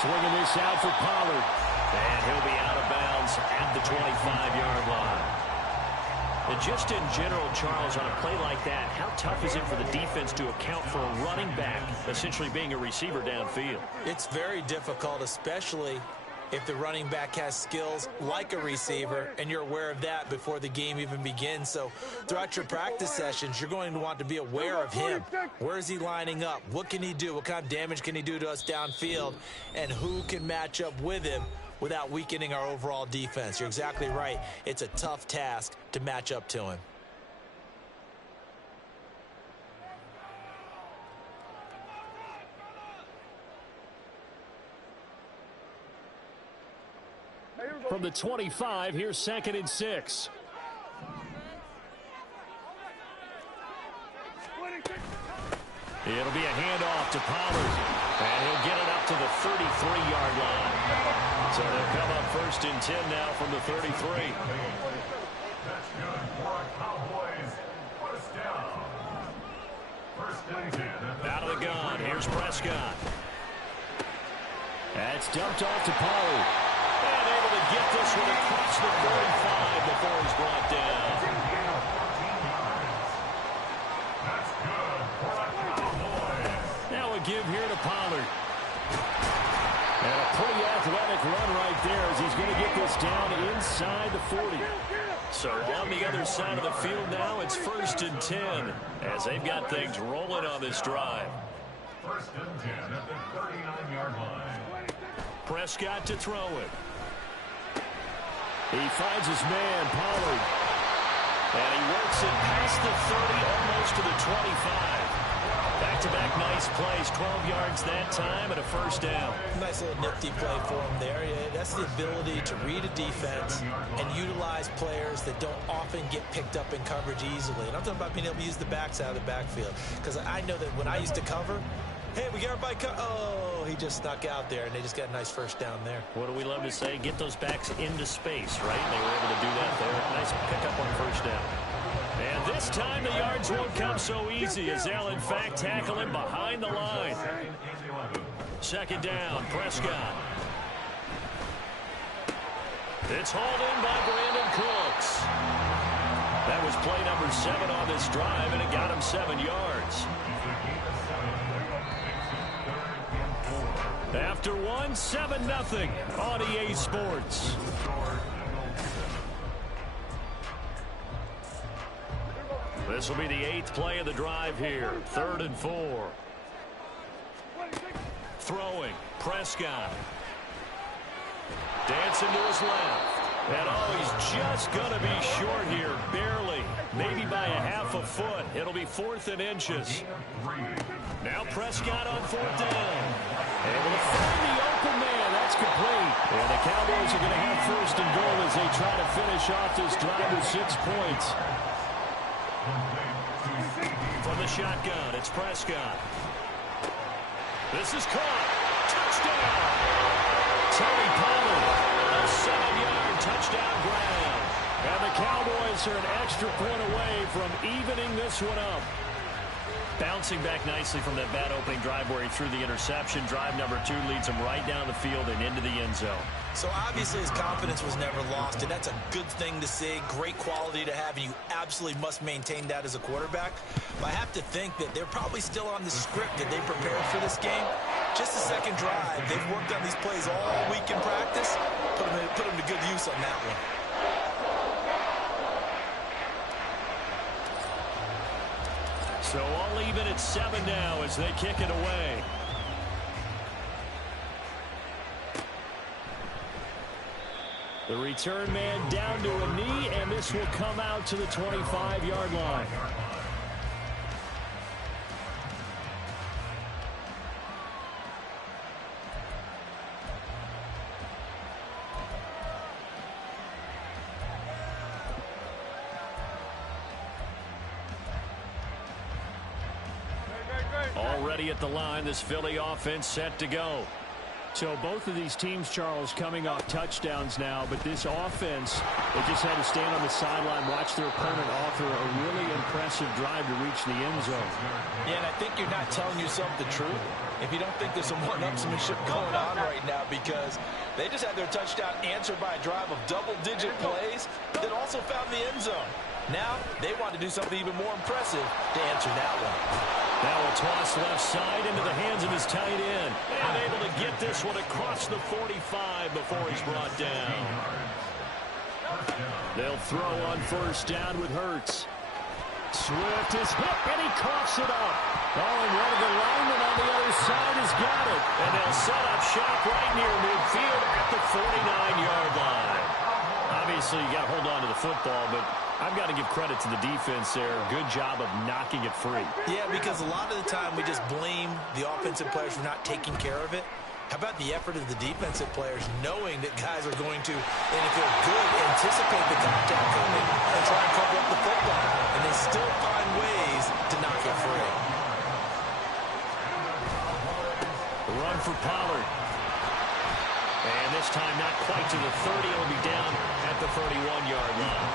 Swinging this out for Pollard. And he'll be out of bounds at the 25-yard line. And just in general, Charles, on a play like that, how tough is it for the defense to account for a running back essentially being a receiver downfield? It's very difficult, especially if the running back has skills like a receiver, and you're aware of that before the game even begins. So throughout your practice sessions, you're going to want to be aware of him. Where is he lining up? What can he do? What kind of damage can he do to us downfield? And who can match up with him without weakening our overall defense? You're exactly right. It's a tough task to match up to him. From the 25, here's 2nd and 6. It'll be a handoff to Pollard, and he'll get it up to the 33-yard line. So they'll come up 1st and 10 now from the 33. That's good for a Cowboys first down. 1st and 10. Out of the gun, here's Prescott. That's dumped off to Pollard. And able to get this one across the 45 before he's brought down. That's good for a Cowboys. Now a give here to Pollard. And a pretty athletic run right there as he's going to get this down inside the 40. So on the other side of the field now, it's 1st and 10 as they've got things rolling on this drive. 1st and 10 at the 39-yard line. Prescott to throw it. He finds his man, Pollard. And he works it past the 30, almost to the 25. Back-to-back nice plays, 12 yards that time and a 1st down. Nice little nifty play for him there. Yeah, that's the ability to read a defense and utilize players that don't often get picked up in coverage easily. And I'm talking about being able to use the backs out of the backfield. Because I know that when I used to cover, Hey, we got everybody. Oh, he just snuck out there, and they just got a nice first down there. What do we love to say? Get those backs into space, right? They were able to do that there. Nice pickup on first down. And this time the yards won't come so easy as they'll, in fact, tackle him behind the line. Second down, Prescott. It's hauled in by Brandon Cooks. That was play number 7 on this drive, and it got him 7 yards. After one, 7-0 on EA Sports. This will be the 8th play of the drive here. 3rd and 4. Throwing, Prescott. Dancing to his left. And oh, he's just going to be short here, barely. Maybe by a half a foot. It'll be 4th and inches. Now Prescott on 4th down. Able to find the open man. That's complete. And the Cowboys are going to have 1st and goal as they try to finish off this drive with 6 points. From the shotgun, it's Prescott. This is caught. Touchdown. Tony Pollard, a 7-yard touchdown grab. And the Cowboys are an extra point away from evening this one up. Bouncing back nicely from that bad opening drive where he threw the interception. Drive number 2 leads him right down the field and into the end zone. So obviously his confidence was never lost, and that's a good thing to see. Great quality to have, and you absolutely must maintain that as a quarterback. But I have to think that they're probably still on the script that they prepared for this game. Just the second drive. They've worked on these plays all week in practice. Put them to good use on that one. So all even at 7 now as they kick it away. The return man down to a knee, and this will come out to the 25-yard line. Already at the line, this Philly offense set to go. So both of these teams, Charles, coming off touchdowns now, but this offense, they just had to stand on the sideline, watch their opponent offer a really impressive drive to reach the end zone. Yeah, and I think you're not telling yourself the truth if you don't think there's some one-upsmanship going on right now, because they just had their touchdown answered by a drive of double-digit plays that also found the end zone. Now they want to do something even more impressive to answer that one. Now a toss left side into the hands of his tight end. And able to get this one across the 45 before he's brought down. They'll throw on first down with Hurts. Swift is hit, and he coughs it up. Oh, and one of the linemen on the other side has got it. And they'll set up shop right near midfield at the 49-yard line. Obviously, you got to hold on to the football, but I've got to give credit to the defense there. Good job of knocking it free. Yeah, because a lot of the time we just blame the offensive players for not taking care of it. How about the effort of the defensive players knowing that guys are going to, and if they're good, anticipate the contact coming and try and cover up the football, and they still find ways to knock it free. Run for Pollard. And this time not quite to the 30. It'll be down at the 31-yard line.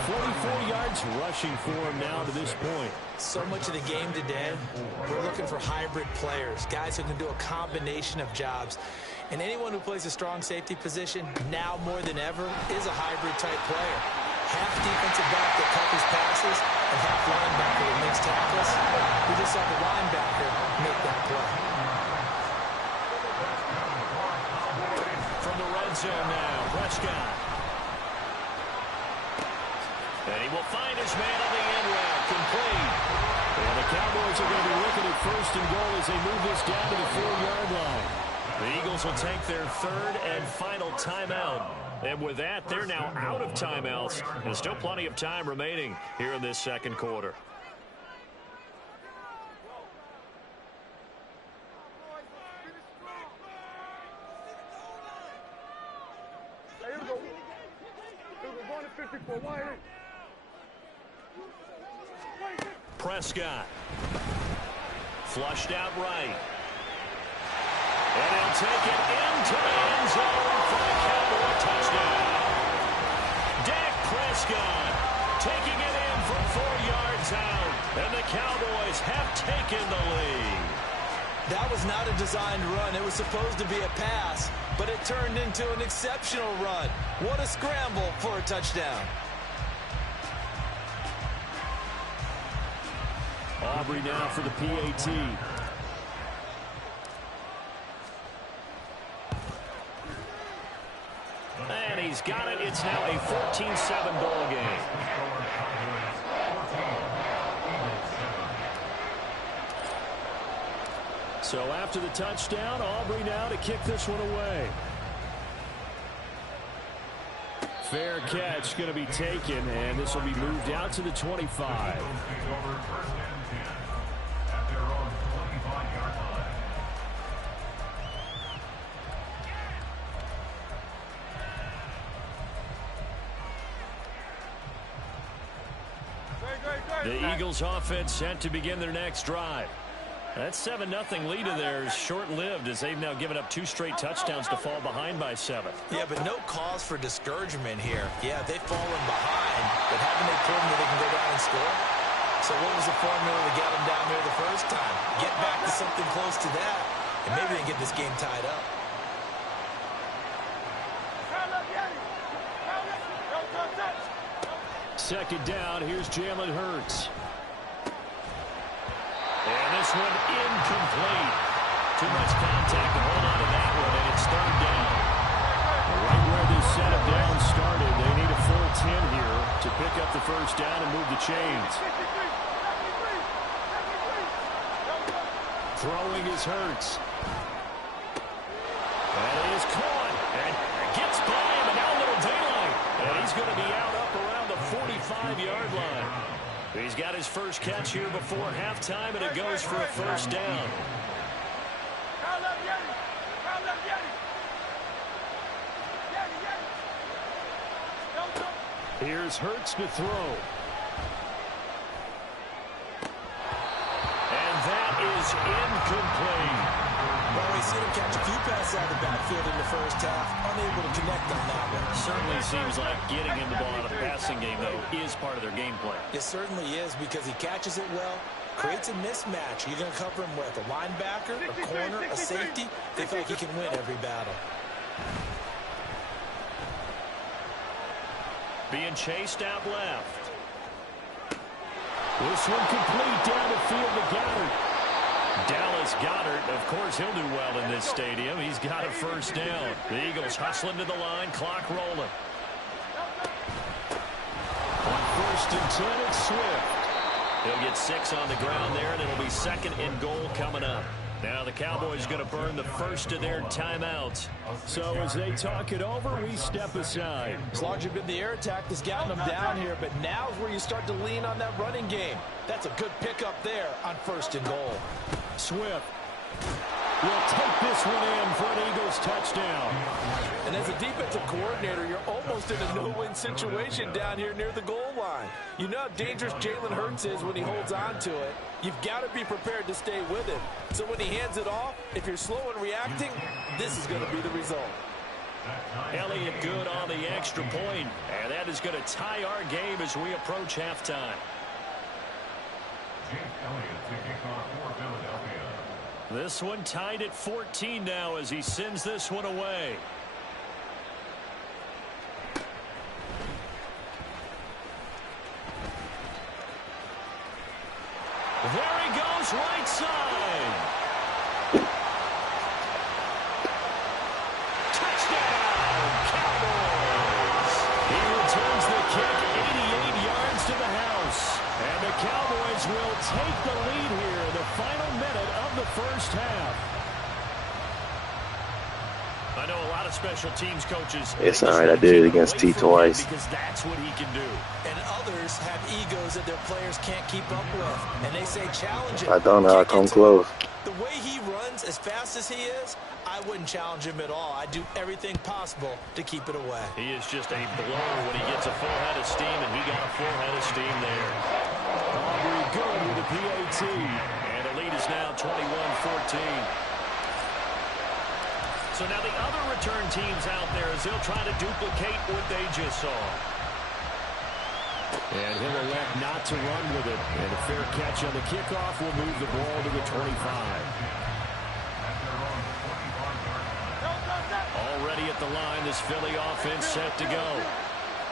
44 yards rushing for him now to this point. So much of the game today, we're looking for hybrid players, guys who can do a combination of jobs. And anyone who plays a strong safety position, now more than ever, is a hybrid-type player. Half defensive back that covers passes, and half linebacker that makes tackles. We just saw the linebacker make that play. From the red zone now, Prescott. And he will find his man on the end route, complete. And the Cowboys are going to be looking at first and goal as they move this down to the 4-yard line. The Eagles will take their 3rd and final timeout. And with that, they're now out of timeouts. And still plenty of time remaining here in this second quarter. Hey, here we go. Here we go. Going to 54. Wide. Prescott Flushed out right. And he'll take it into the end zone for a Cowboy touchdown. Dak Prescott taking it in from 4 yards out. And the Cowboys have taken the lead. That was not a designed run. It was supposed to be a pass, but it turned into an exceptional run. What a scramble for a touchdown. Aubrey now for the PAT. And he's got it. It's now a 14-7 ball game. So after the touchdown, Aubrey now to kick this one away. Fair catch going to be taken, and this will be moved out to the 25. The Eagles offense set to begin their next drive. That 7-0 lead of theirs short-lived as they've now given up 2 straight touchdowns to fall behind by 7. Yeah, but no cause for discouragement here. Yeah, they've fallen behind, but haven't they proven that they can go down and score? So what was the formula to get them down there the first time? Get back to something close to that, and maybe they can get this game tied up. Second down, here's Jalen Hurts. And this one incomplete. Too much contact to hold on to that one, and it's third down. Right where this set of downs started, they need a full 10 here to pick up the first down and move the chains. Throwing is Hurts. And it is caught. And gets by him, and now a little daylight. And he's going to be out up around the 45-yard line. He's got his first catch here before halftime, and it goes for a first down. Here's Hurts to throw. And that is incomplete. Well, we've seen him catch a few passes out of the backfield in the first half, unable to connect on that one. Certainly seems like getting him the ball out of the passing game, though, is part of their game plan. It certainly is, because he catches it well, creates a mismatch. You're going to cover him with a linebacker, a corner, a safety. They feel like he can win every battle. Being chased out left. This one complete down the field to Goddard. Dallas Goedert, of course, he'll do well in this stadium. He's got a first down. The Eagles hustling to the line, clock rolling. On 1st and 10, it's Swift. He'll get 6 on the ground there, and it'll be 2nd and goal coming up. Now the Cowboys going to burn the first of their timeouts. So as they talk it over, we step aside. As long as you've been the air attack that's gotten them down here, but now's where you start to lean on that running game. That's a good pickup there on 1st and goal. Swift will take this one in for an Eagles touchdown. And as a defensive coordinator, you're almost in a no-win situation down here near the goal line. You know how dangerous Jalen Hurts is when he holds on to it. You've got to be prepared to stay with him. So when he hands it off, if you're slow in reacting, this is going to be the result. Elliott good on the extra point, and that is going to tie our game as we approach halftime. This one tied at 14 now as he sends this one away. There he goes, right side. Touchdown, Cowboys. He returns the kick 88 yards to the house. And the Cowboys will take the lead here in the final minute of the first half. I know a lot of special teams coaches. It's all right. I did it against T twice. Because that's what he can do. And others have egos that their players can't keep up with. And they say challenge him. I don't know. I come close. The way he runs as fast as he is, I wouldn't challenge him at all. I'd do everything possible to keep it away. He is just a blow when he gets a full head of steam, and he got a full head of steam there. Aubrey good with the PAT. And the lead is is now 21-14. So now the other return teams out there as they'll try to duplicate what they just saw. And he'll elect not to run with it. And a fair catch on the kickoff will move the ball to the 25. Already at the line, this Philly offense set to go.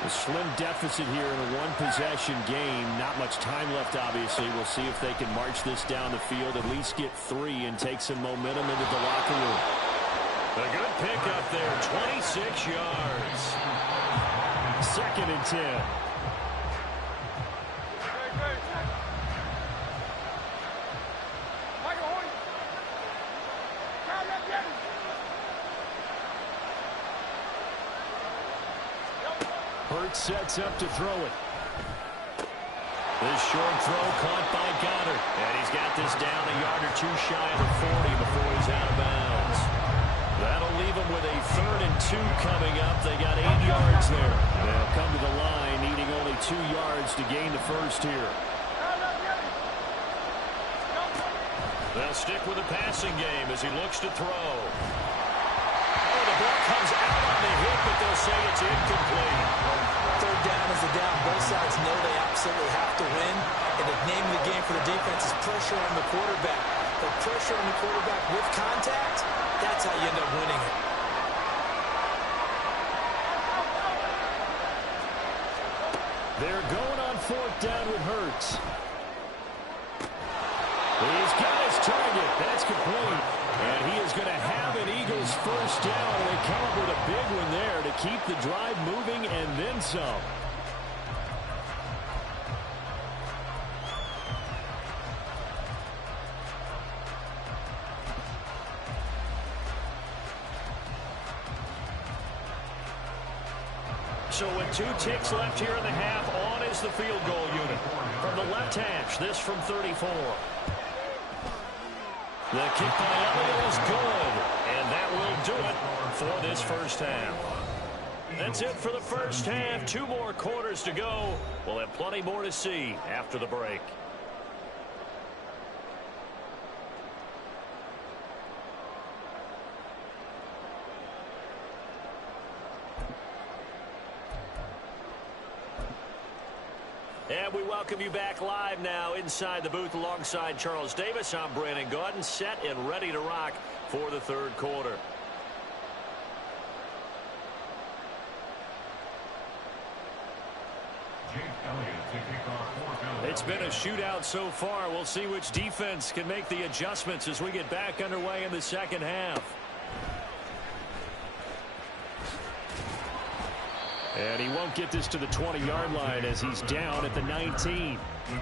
A slim deficit here in a one-possession game. Not much time left, obviously. We'll see if they can march this down the field, at least get 3 and take some momentum into the locker room. A good pick up there, 26 yards. 2nd and 10. Hurts sets up to throw it. This short throw caught by Goddard. And he's got this down a yard or 2 shy of the 40 before he's out of bounds. That'll leave them with a 3rd and 2 coming up. They got 8 yards there. They'll come to the line needing only 2 yards to gain the first here. They'll stick with the passing game as he looks to throw. Oh, the ball comes out on the hit, but they'll say it's incomplete. 3rd down is the down. Both sides know they absolutely have to win. And the name of the game for the defense is pressure on the quarterback. But pressure on the quarterback with contact, that's how you end up winning it. They're going on 4th down with Hurts. He's got his target. That's complete. And he is going to have an Eagles first down. They come up with a big one there to keep the drive moving and then some. So with 2 ticks left here in the half, on is the field goal unit. From the left hash, this from 34. The kick by Elliott is good, and that will do it for this first half. That's it for the first half. 2 more quarters to go. We'll have plenty more to see after the break. And we welcome you back live now inside the booth alongside Charles Davis. I'm Brandon Gaudin, set and ready to rock for the 3rd quarter. It's been a shootout so far. We'll see which defense can make the adjustments as we get back underway in the 2nd half. And he won't get this to the 20-yard line as he's down at the 19. The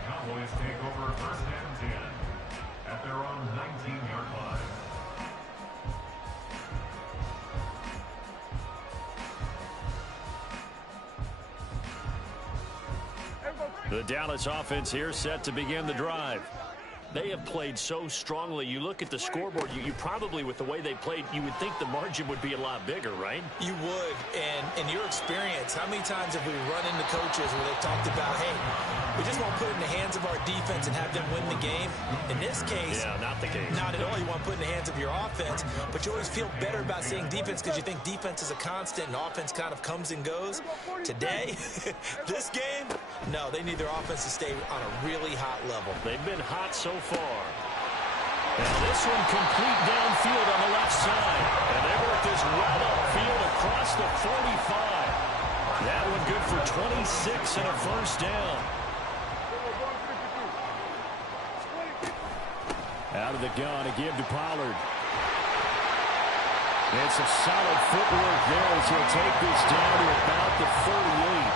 Cowboys take over 1st and 10 at their own 19-yard line. The Dallas offense here set to begin the drive. They have played so strongly. You look at the scoreboard, you probably, with the way they played, you would think the margin would be a lot bigger, right? You would. And in your experience, how many times have we run into coaches where they've talked about, hey, we just want to put it in the hands of our defense and have them win the game? In this case, yeah, not the case. Not at all. You want to put it in the hands of your offense, but you always feel better about saying defense because you think defense is a constant and offense kind of comes and goes. Today, this game, no, they need their offense to stay on a really hot level. They've been hot so far. Now this one complete downfield on the left side. And they work this well upfield across the 45. That one good for 26 and a first down. Out of the gun, a give to Pollard. And some solid footwork there as he'll take this down to about the 48.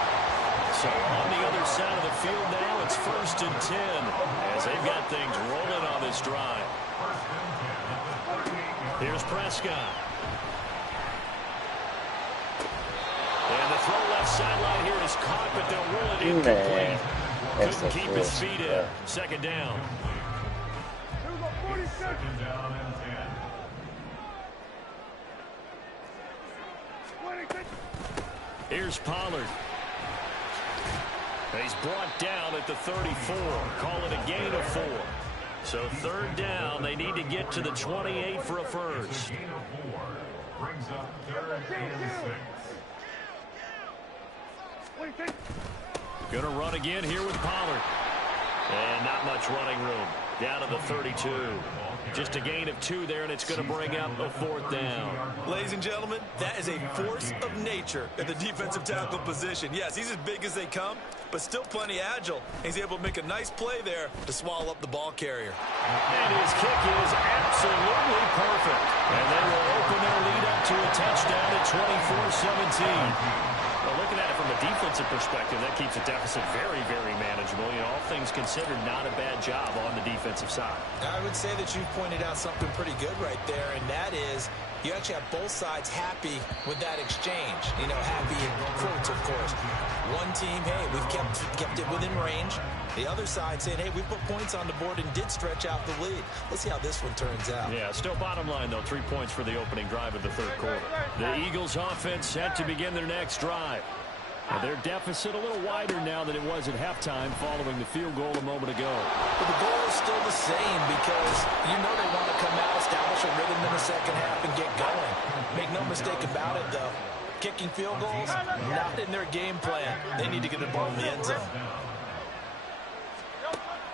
So on the other side of the field now, it's 1st and 10 as they've got things rolling on this drive. Here's Prescott. And the throw left sideline here is caught, but they'll roll it incomplete. Couldn't keep his feet in. 2nd down. Second down and 10. Here's Pollard. He's brought down at the 34. Call it a gain of 4. So third down, they need to get to the 28 for a first. Gain of 4 brings up 3rd and 6. Going to run again here with Pollard. And not much running room. Down to the 32. Just a gain of 2 there, and it's going to bring up a 4th down. Ladies and gentlemen, that is a force of nature at the defensive tackle position. Yes, he's as big as they come, but still plenty agile. He's able to make a nice play there to swallow up the ball carrier. And his kick is absolutely perfect. And they will open their lead up to a touchdown at 24-17. Well, looking at it from a defensive perspective, that keeps the deficit very, very manageable. You know, all things considered, not a bad job on the defensive side. I would say that you pointed out something pretty good right there, and that is you actually have both sides happy with that exchange. You know, happy in quotes, of course. One team, hey, we've kept it within range. The other side saying, hey, we put points on the board and did stretch out the lead. Let's see how this one turns out. Yeah, still bottom line, though, 3 points for the opening drive of the third quarter. The Eagles offense set to begin their next drive. And their deficit a little wider now than it was at halftime following the field goal a moment ago. But the goal is still the same because you know they want to come out, establish a rhythm in the second half, and get going. Make no mistake about it, though. Kicking field goals, not in their game plan. They need to get the ball in the end zone.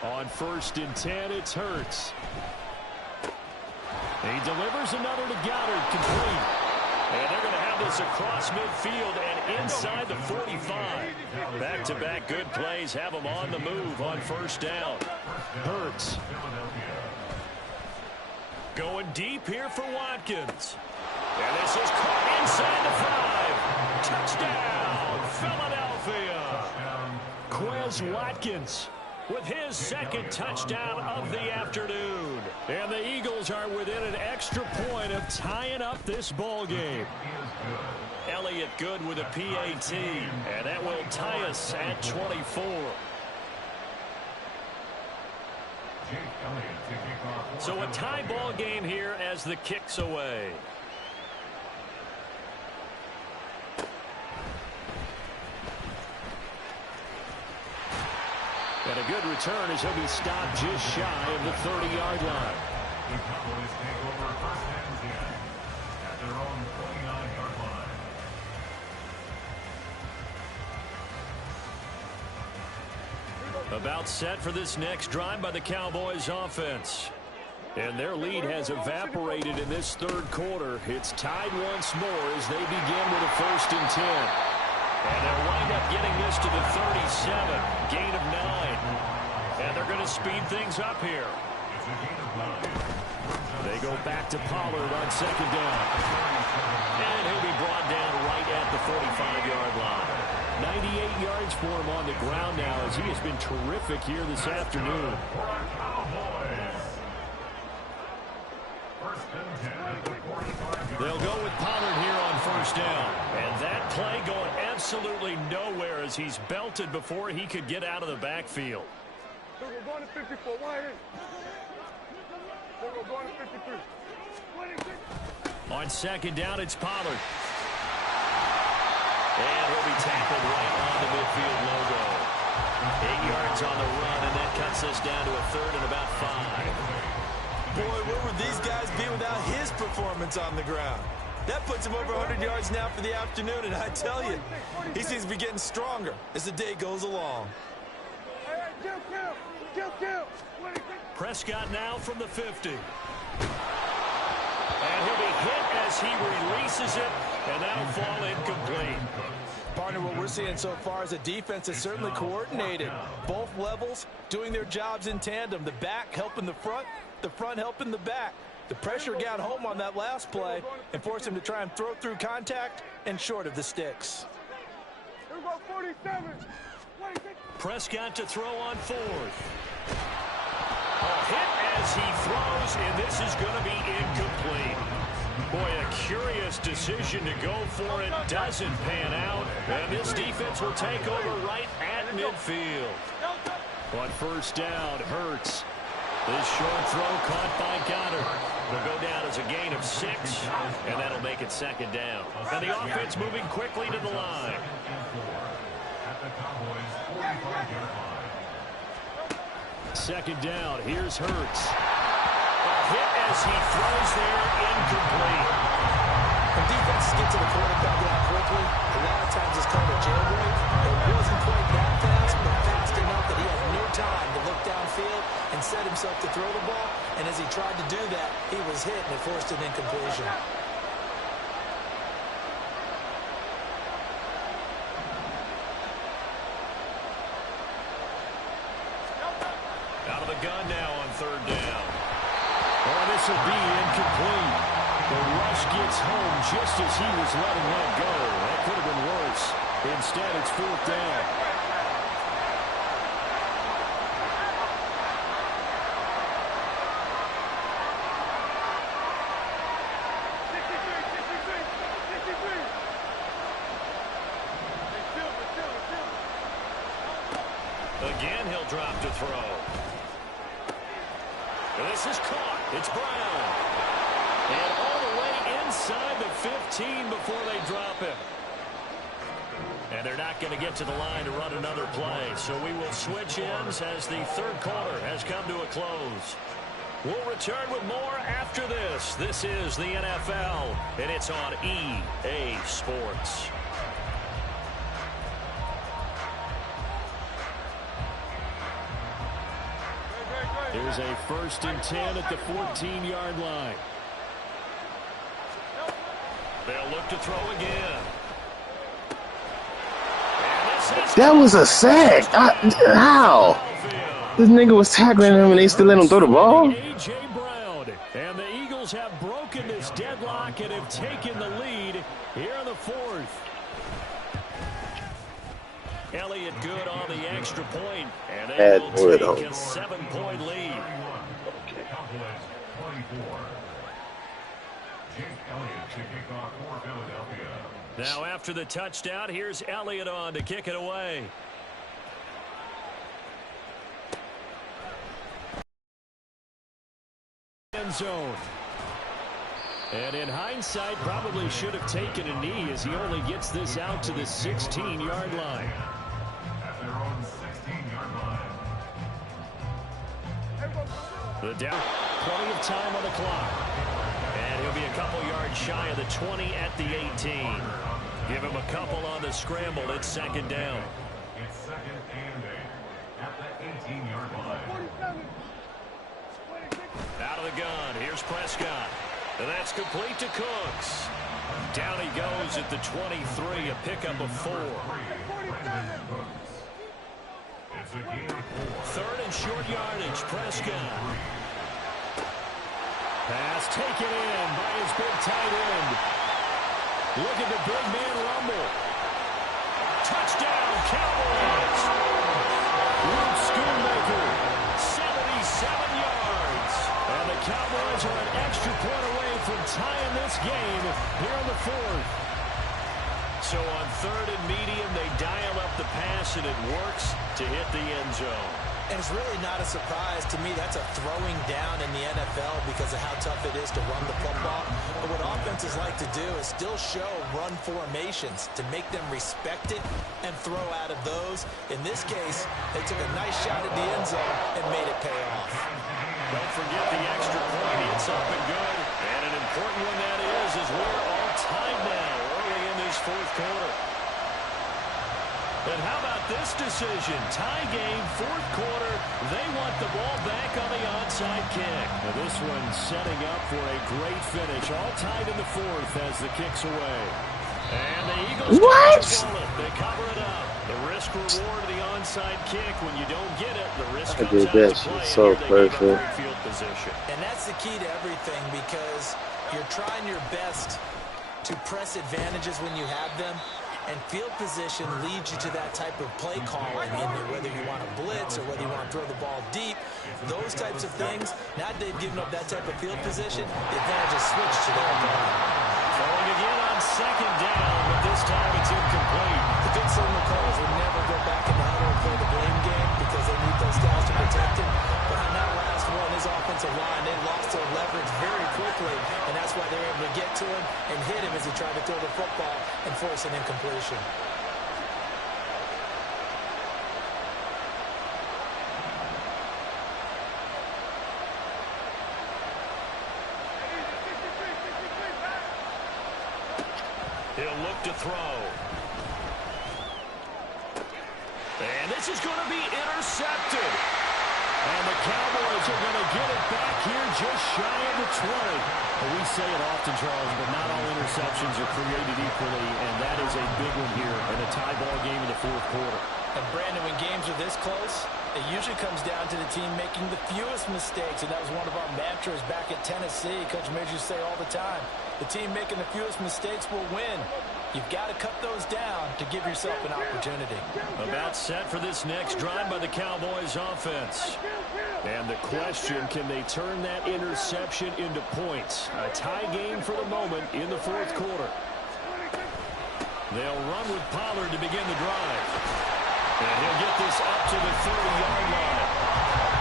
On 1st and 10, it's Hurts. He delivers another to Goddard, complete. And they're going to have this across midfield and inside the 45. Back-to-back good plays have them on the move on 1st down. Hurts. Going deep here for Watkins. And this is caught inside the 5. Touchdown, Philadelphia. Quez Watkins with his 2nd touchdown of the afternoon. And the Eagles are within an extra point of tying up this ball game. Elliott good with a PAT, and that will tie us at 24. So a tie ball game here as the kick's away. And a good return as he'll be stopped just shy of the 30-yard line. The Cowboys take over 1st and 10 at their own 29-yard line. About set for this next drive by the Cowboys offense. And their lead has evaporated in this third quarter. It's tied once more as they begin with a 1st and 10. And they'll wind up getting this to the 37, gain of 9. And they're going to speed things up here. They go back to Pollard on 2nd down. And he'll be brought down right at the 45-yard line. 98 yards for him on the ground now as he has been terrific here this afternoon. They'll go with Pollard here on 1st down. And that play going absolutely nowhere as he's belted before he could get out of the backfield. So we're going to 54. Why in? So we're going to 53. On 2nd down, it's Pollard. And he'll be tackled right on the midfield logo. 8 yards on the run, and that cuts us down to a 3rd and about 5. Boy, where would these guys be without his performance on the ground? That puts him over 100 yards now for the afternoon, and I tell you, he seems to be getting stronger as the day goes along. Prescott now from the 50. And he'll be hit as he releases it, and that'll fall incomplete. Partner, what we're seeing so far is a defense that's certainly coordinated. Both levels doing their jobs in tandem. The back helping the front helping the back. The pressure got home on that last play and forced him to try and throw through contact and short of the sticks. Prescott to throw on 4th. A hit as he throws, and this is going to be incomplete. Boy, a curious decision to go for it. Doesn't pan out. And this defense will take over right at midfield. On 1st down, Hurts. This short throw caught by Goddard. Will go down as a gain of 6, and that'll make it 2nd down. And the offense moving quickly to the line. Second down. Here's Hurts. A hit as he throws there, incomplete. When defenses get to the quarterback that quickly, a lot of times it's called a jailbreak. It wasn't quite that fast, but fast enough that he had no time to look downfield and set himself to throw the ball. And as he tried to do that, he was hit and it forced an incompletion. Out of the gun now on third down. Oh, this will be incomplete. The rush gets home just as he was letting that go. That could have been worse. Instead, it's fourth down. Again, he'll drop to throw. This is caught. It's Brown. And all the way inside the 15 before they drop him. And they're not going to get to the line to run another play. So we will switch ends as the third quarter has come to a close. We'll return with more after this. This is the NFL, and it's on EA Sports. Here's a 1st and 10 at the 14-yard line. They'll look to throw again. That was a sack. How? This nigga was tackling him and they still let him throw the ball? A.J. Brown. And the Eagles have broken this deadlock and have taken the lead here in the fourth. Elliott good on the extra point, and they will take a 7-point lead. Now after the touchdown, here's Elliott on to kick it away. End zone. And in hindsight, probably should have taken a knee as he only gets this out to the 16-yard line. At their own 16-yard line. The down, plenty of time on the clock. And he'll be a couple yards shy of the 20 at the 18. Give him a couple on the scramble. It's second down. It's 2nd and 8 at the 18-yard line. Out of the gun. Here's Prescott. And that's complete to Cooks. Down he goes at the 23, a pickup of 4. It's a gain of 4. 3rd and short yardage, Prescott. Pass taken in by his big tight end. Look at the big man rumble. Touchdown, Cowboys. Luke Schoonmaker, 77 yards. And the Cowboys are an extra point away from tying this game here in the fourth. So on 3rd and medium, they dial up the pass, and it works to hit the end zone. And it's really not a surprise to me. That's a throwing down in the NFL because of how tough it is to run the football. But what offenses like to do is still show run formations to make them respect it and throw out of those. In this case, they took a nice shot at the end zone and made it pay off. Don't forget the extra point. It's up and good. And an important one that is we're all tied now early in this fourth quarter. And how about this decision? Tie game, fourth quarter. They want the ball back on the onside kick. Now this one setting up for a great finish. All tied in the fourth as the kick's away. And the Eagles they cover it up. The risk reward of the onside kick. When you don't get it, the risk comes out to play. So perfect. Field position. And that's the key to everything because you're trying your best to press advantages when you have them. And field position leads you to that type of play calling, whether you want to blitz or whether you want to throw the ball deep. Those types of things, now that they've given up that type of field position, the advantage is switched to their opponent. Throwing again on second down, but this time it's incomplete. The good signal callers would never go back in the huddle and play the blame game because they need those guys to protect him. But on that last one, his offensive line, they lost their leverage very quickly, and that's why they were able to get to him and hit him as he tried to throw the football and force an incompletion. He'll look to throw. And this is going to be intercepted. And the Cowboys are going to get it back here just shy of the 20. Well, we say it often, Charles, but not all interceptions are created equally, and that is a big one here in a tie ball game in the fourth quarter. And, Brandon, when games are this close, it usually comes down to the team making the fewest mistakes, and that was one of our mantras back at Tennessee. Coach made you say all the time, the team making the fewest mistakes will win. You've got to cut those down to give yourself an opportunity. About set for this next drive by the Cowboys offense. And the question, can they turn that interception into points? A tie game for the moment in the fourth quarter. They'll run with Pollard to begin the drive. And he'll get this up to the 30-yard line.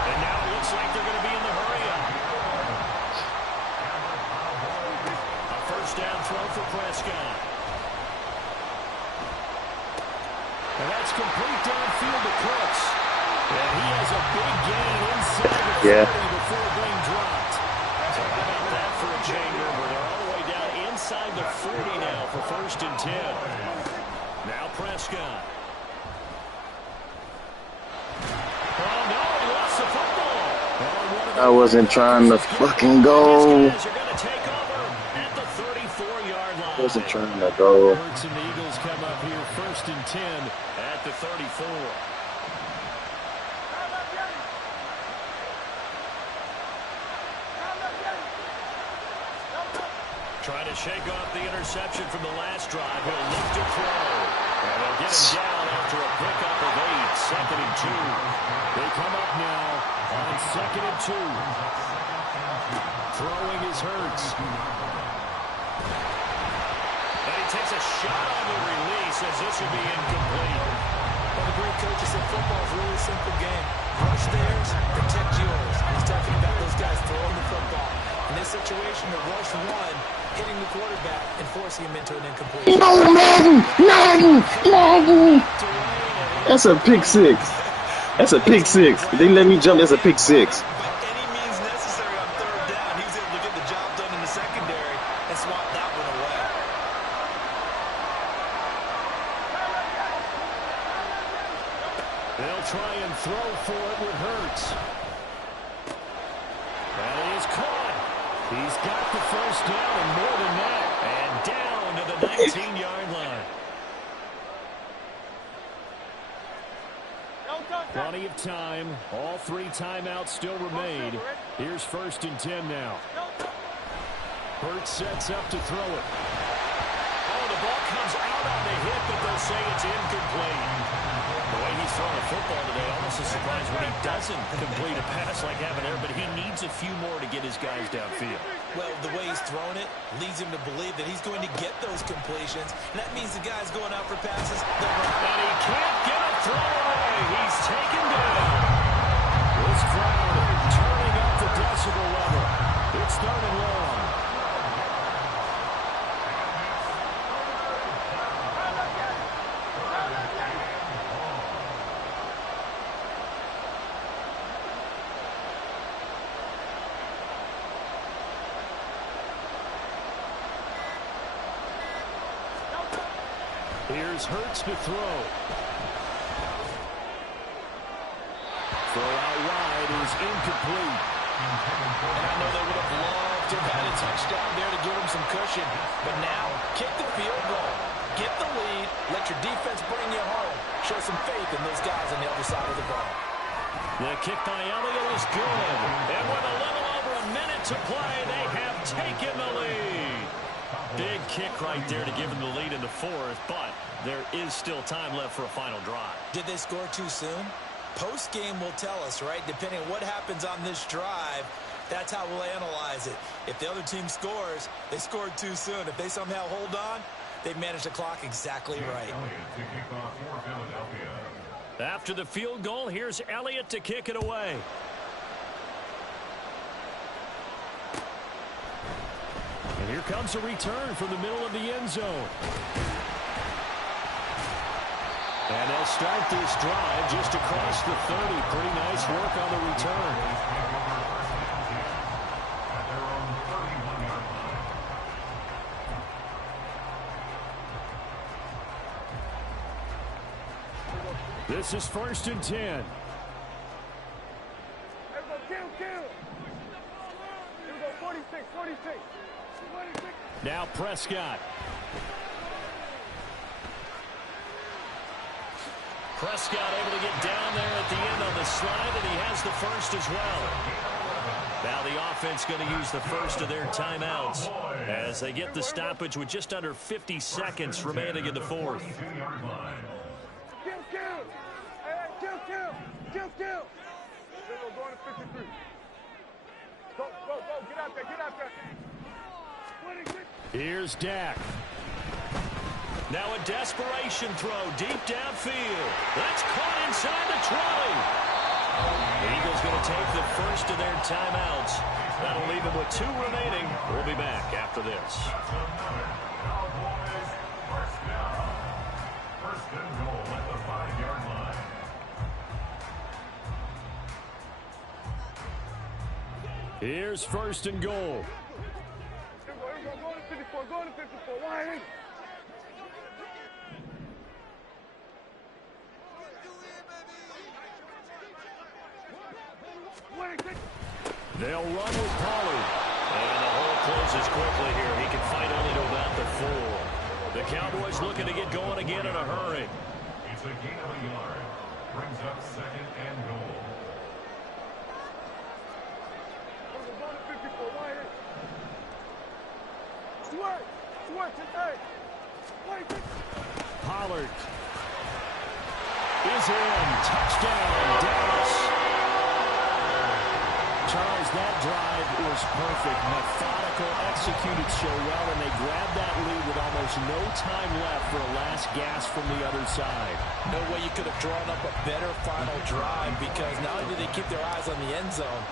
And now it looks like they're going to be in the hurry-up. A first down throw for Prescott. And that's complete downfield to Cooks. And he has a big gain inside the 40 before being dropped. So how about that for a chain mover? They're all the way down inside the 40 now for first and 10. Now Prescott. Oh, no, he lost the football. I wasn't trying to fucking go. I wasn't trying to go. Hurts and the Eagles come up here first and 10 at the 34. Trying to shake off the interception from the last drive. He'll look to throw. And they'll get him down after a pickup of 8. Second and 2. They come up now on second and 2. Throwing is Hurts. And he takes a shot on the release as this will be incomplete. Well, the great coaches said football is a really simple game. Rush theirs, protect yours. And he's talking about those guys throwing the football. In this situation, the rush one, hitting the quarterback and forcing him into an incompletion. No, Madden! That's a pick six. That's a pick six. They let me jump. That's a pick six. By any means necessary on third down, he was able to get the job done in the secondary and swat that one away. They'll try and throw for it with Hurts. And he is caught. He's got the first down and more than that. And down to the 19-yard line. Plenty of time. All 3 timeouts still remain. Here's first and 10 now. Hurts sets up to throw it. Oh, the ball comes out on the hit, but they'll say it's incomplete. The way he's throwing the football today, almost a surprise when he doesn't complete a pass like having there, but he needs a few more to get his guys downfield. Well, the way he's thrown it leads him to believe that he's going to get those completions, and that means the guys going out for passes. And he can't get a throw away. He's taken down. This crowd turning up the decibel level. It's third and long. Here's Hurts to throw. Throw out wide is incomplete. And I know they would have loved to have had a touchdown there to give them some cushion. But now, kick the field goal. Get the lead. Let your defense bring you home. Show some faith in those guys on the other side of the ball. The kick by Elliott is good. And with a little over a minute to play, they have taken the lead. Big kick right there to give them the lead in the fourth, but there is still time left for a final drive. Did they score too soon? Post-game will tell us, right? Depending on what happens on this drive, that's how we'll analyze it. If the other team scores, they scored too soon. If they somehow hold on, they've managed the clock exactly right. After the field goal, here's Elliott to kick it away. And here comes a return from the middle of the end zone. And they'll start this drive just across the 30. Pretty nice work on the return. This is 1st and 10. Here we go, kill. Here we go, 46. Now Prescott. Prescott able to get down there at the end on the slide, and he has the first as well. Now the offense going to use the first of their timeouts as they get the stoppage with just under 50 seconds remaining in the fourth. Kill. Here we go, going to 53. Go. Get out there. 26. Here's Dak. Now a desperation throw deep downfield. That's caught inside the 20. The Eagles going to take the first of their timeouts. That'll leave them with 2 remaining. We'll be back after this. First and goal at the 5-yard line. Here's 1st and goal. Here we go, going to 54. Why ain't it? They'll run with Pollard. And the hole closes quickly here. He can fight only to about the 4. The Cowboys looking to get going again in a hurry. It's a gain of a yard. Brings up 2nd and goal. We're going to 54. Why ain't it? Sweat today. Pollard is in. Touchdown, Dallas. Charles, that drive was perfect. Methodical, executed so well, and they grabbed that lead with almost no time left for a last gasp from the other side. No way you could have drawn up a better final drive, because not only did they keep their eyes on the end zone,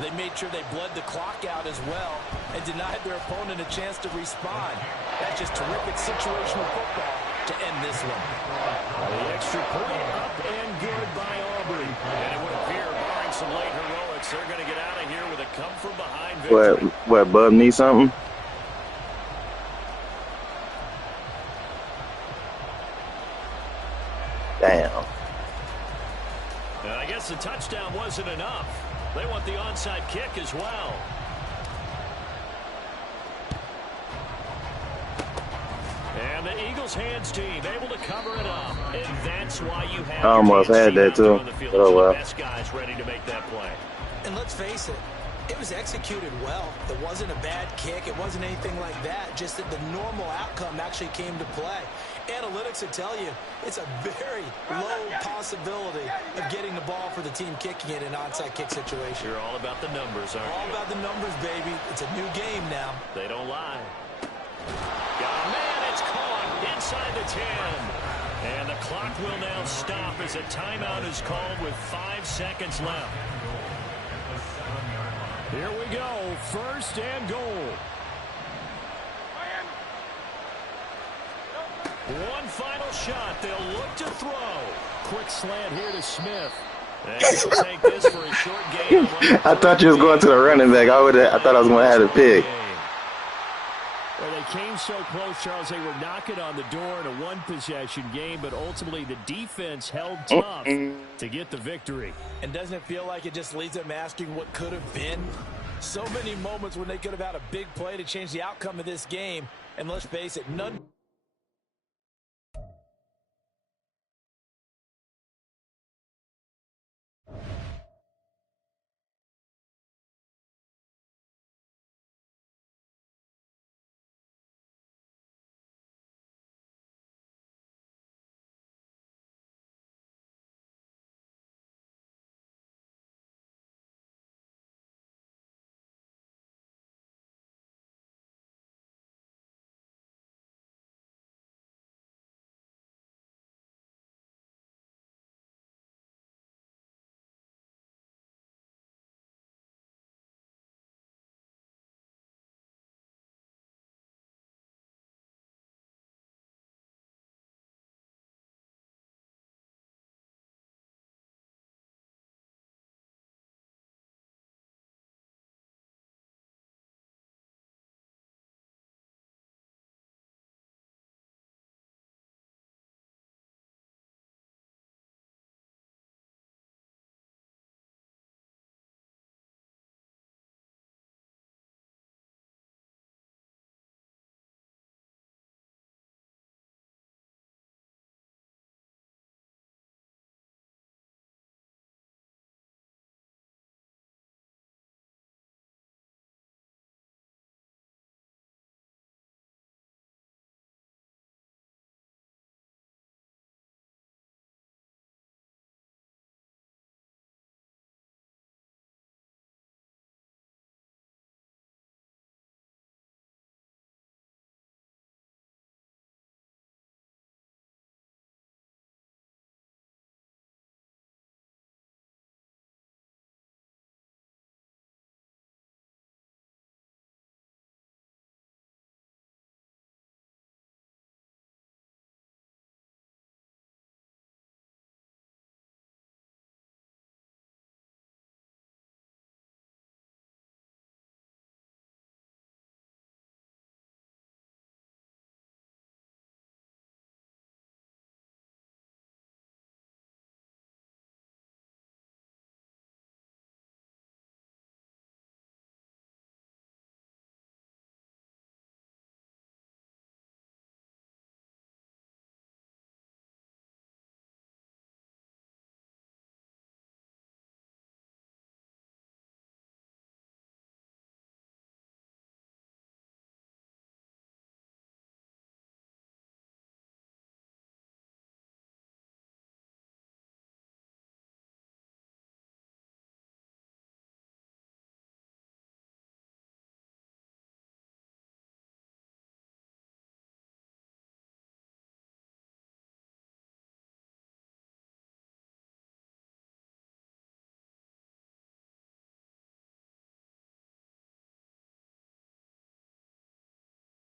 they made sure they bled the clock out as well and denied their opponent a chance to respond. That's just terrific situational football to end this one. The extra point up and good by Aubrey. And it would appear, barring some late heroics, they're going to get out of here with a come-from-behind victory. What, Bub need something? Damn. And I guess the touchdown wasn't enough. They want the onside kick as well. And the Eagles hands team able to cover it up. And that's why you have I almost had that too. Oh well. Best guys ready to make that play. And let's face it, it was executed well. It wasn't a bad kick. It wasn't anything like that. Just that the normal outcome actually came to play. Analytics will tell you it's a very low possibility of getting the ball for the team kicking it in an onside kick situation. You're all about the numbers, aren't you? All about the numbers, baby. It's a new game now. They don't lie. Got a man, it's caught inside the 10. And the clock will now stop as a timeout is called with 5 seconds left. Here we go, 1st and goal. One final shot. They'll look to throw. Quick slant here to Smith. And he'll take this for a short gain. I thought you was going to the running back. I thought I was going to have a pick. Well, they came so close, Charles. They were knocking on the door in a one-possession game, but ultimately the defense held tough to get the victory. And doesn't it feel like it just leaves them asking what could have been? So many moments when they could have had a big play to change the outcome of this game. And let's face it, none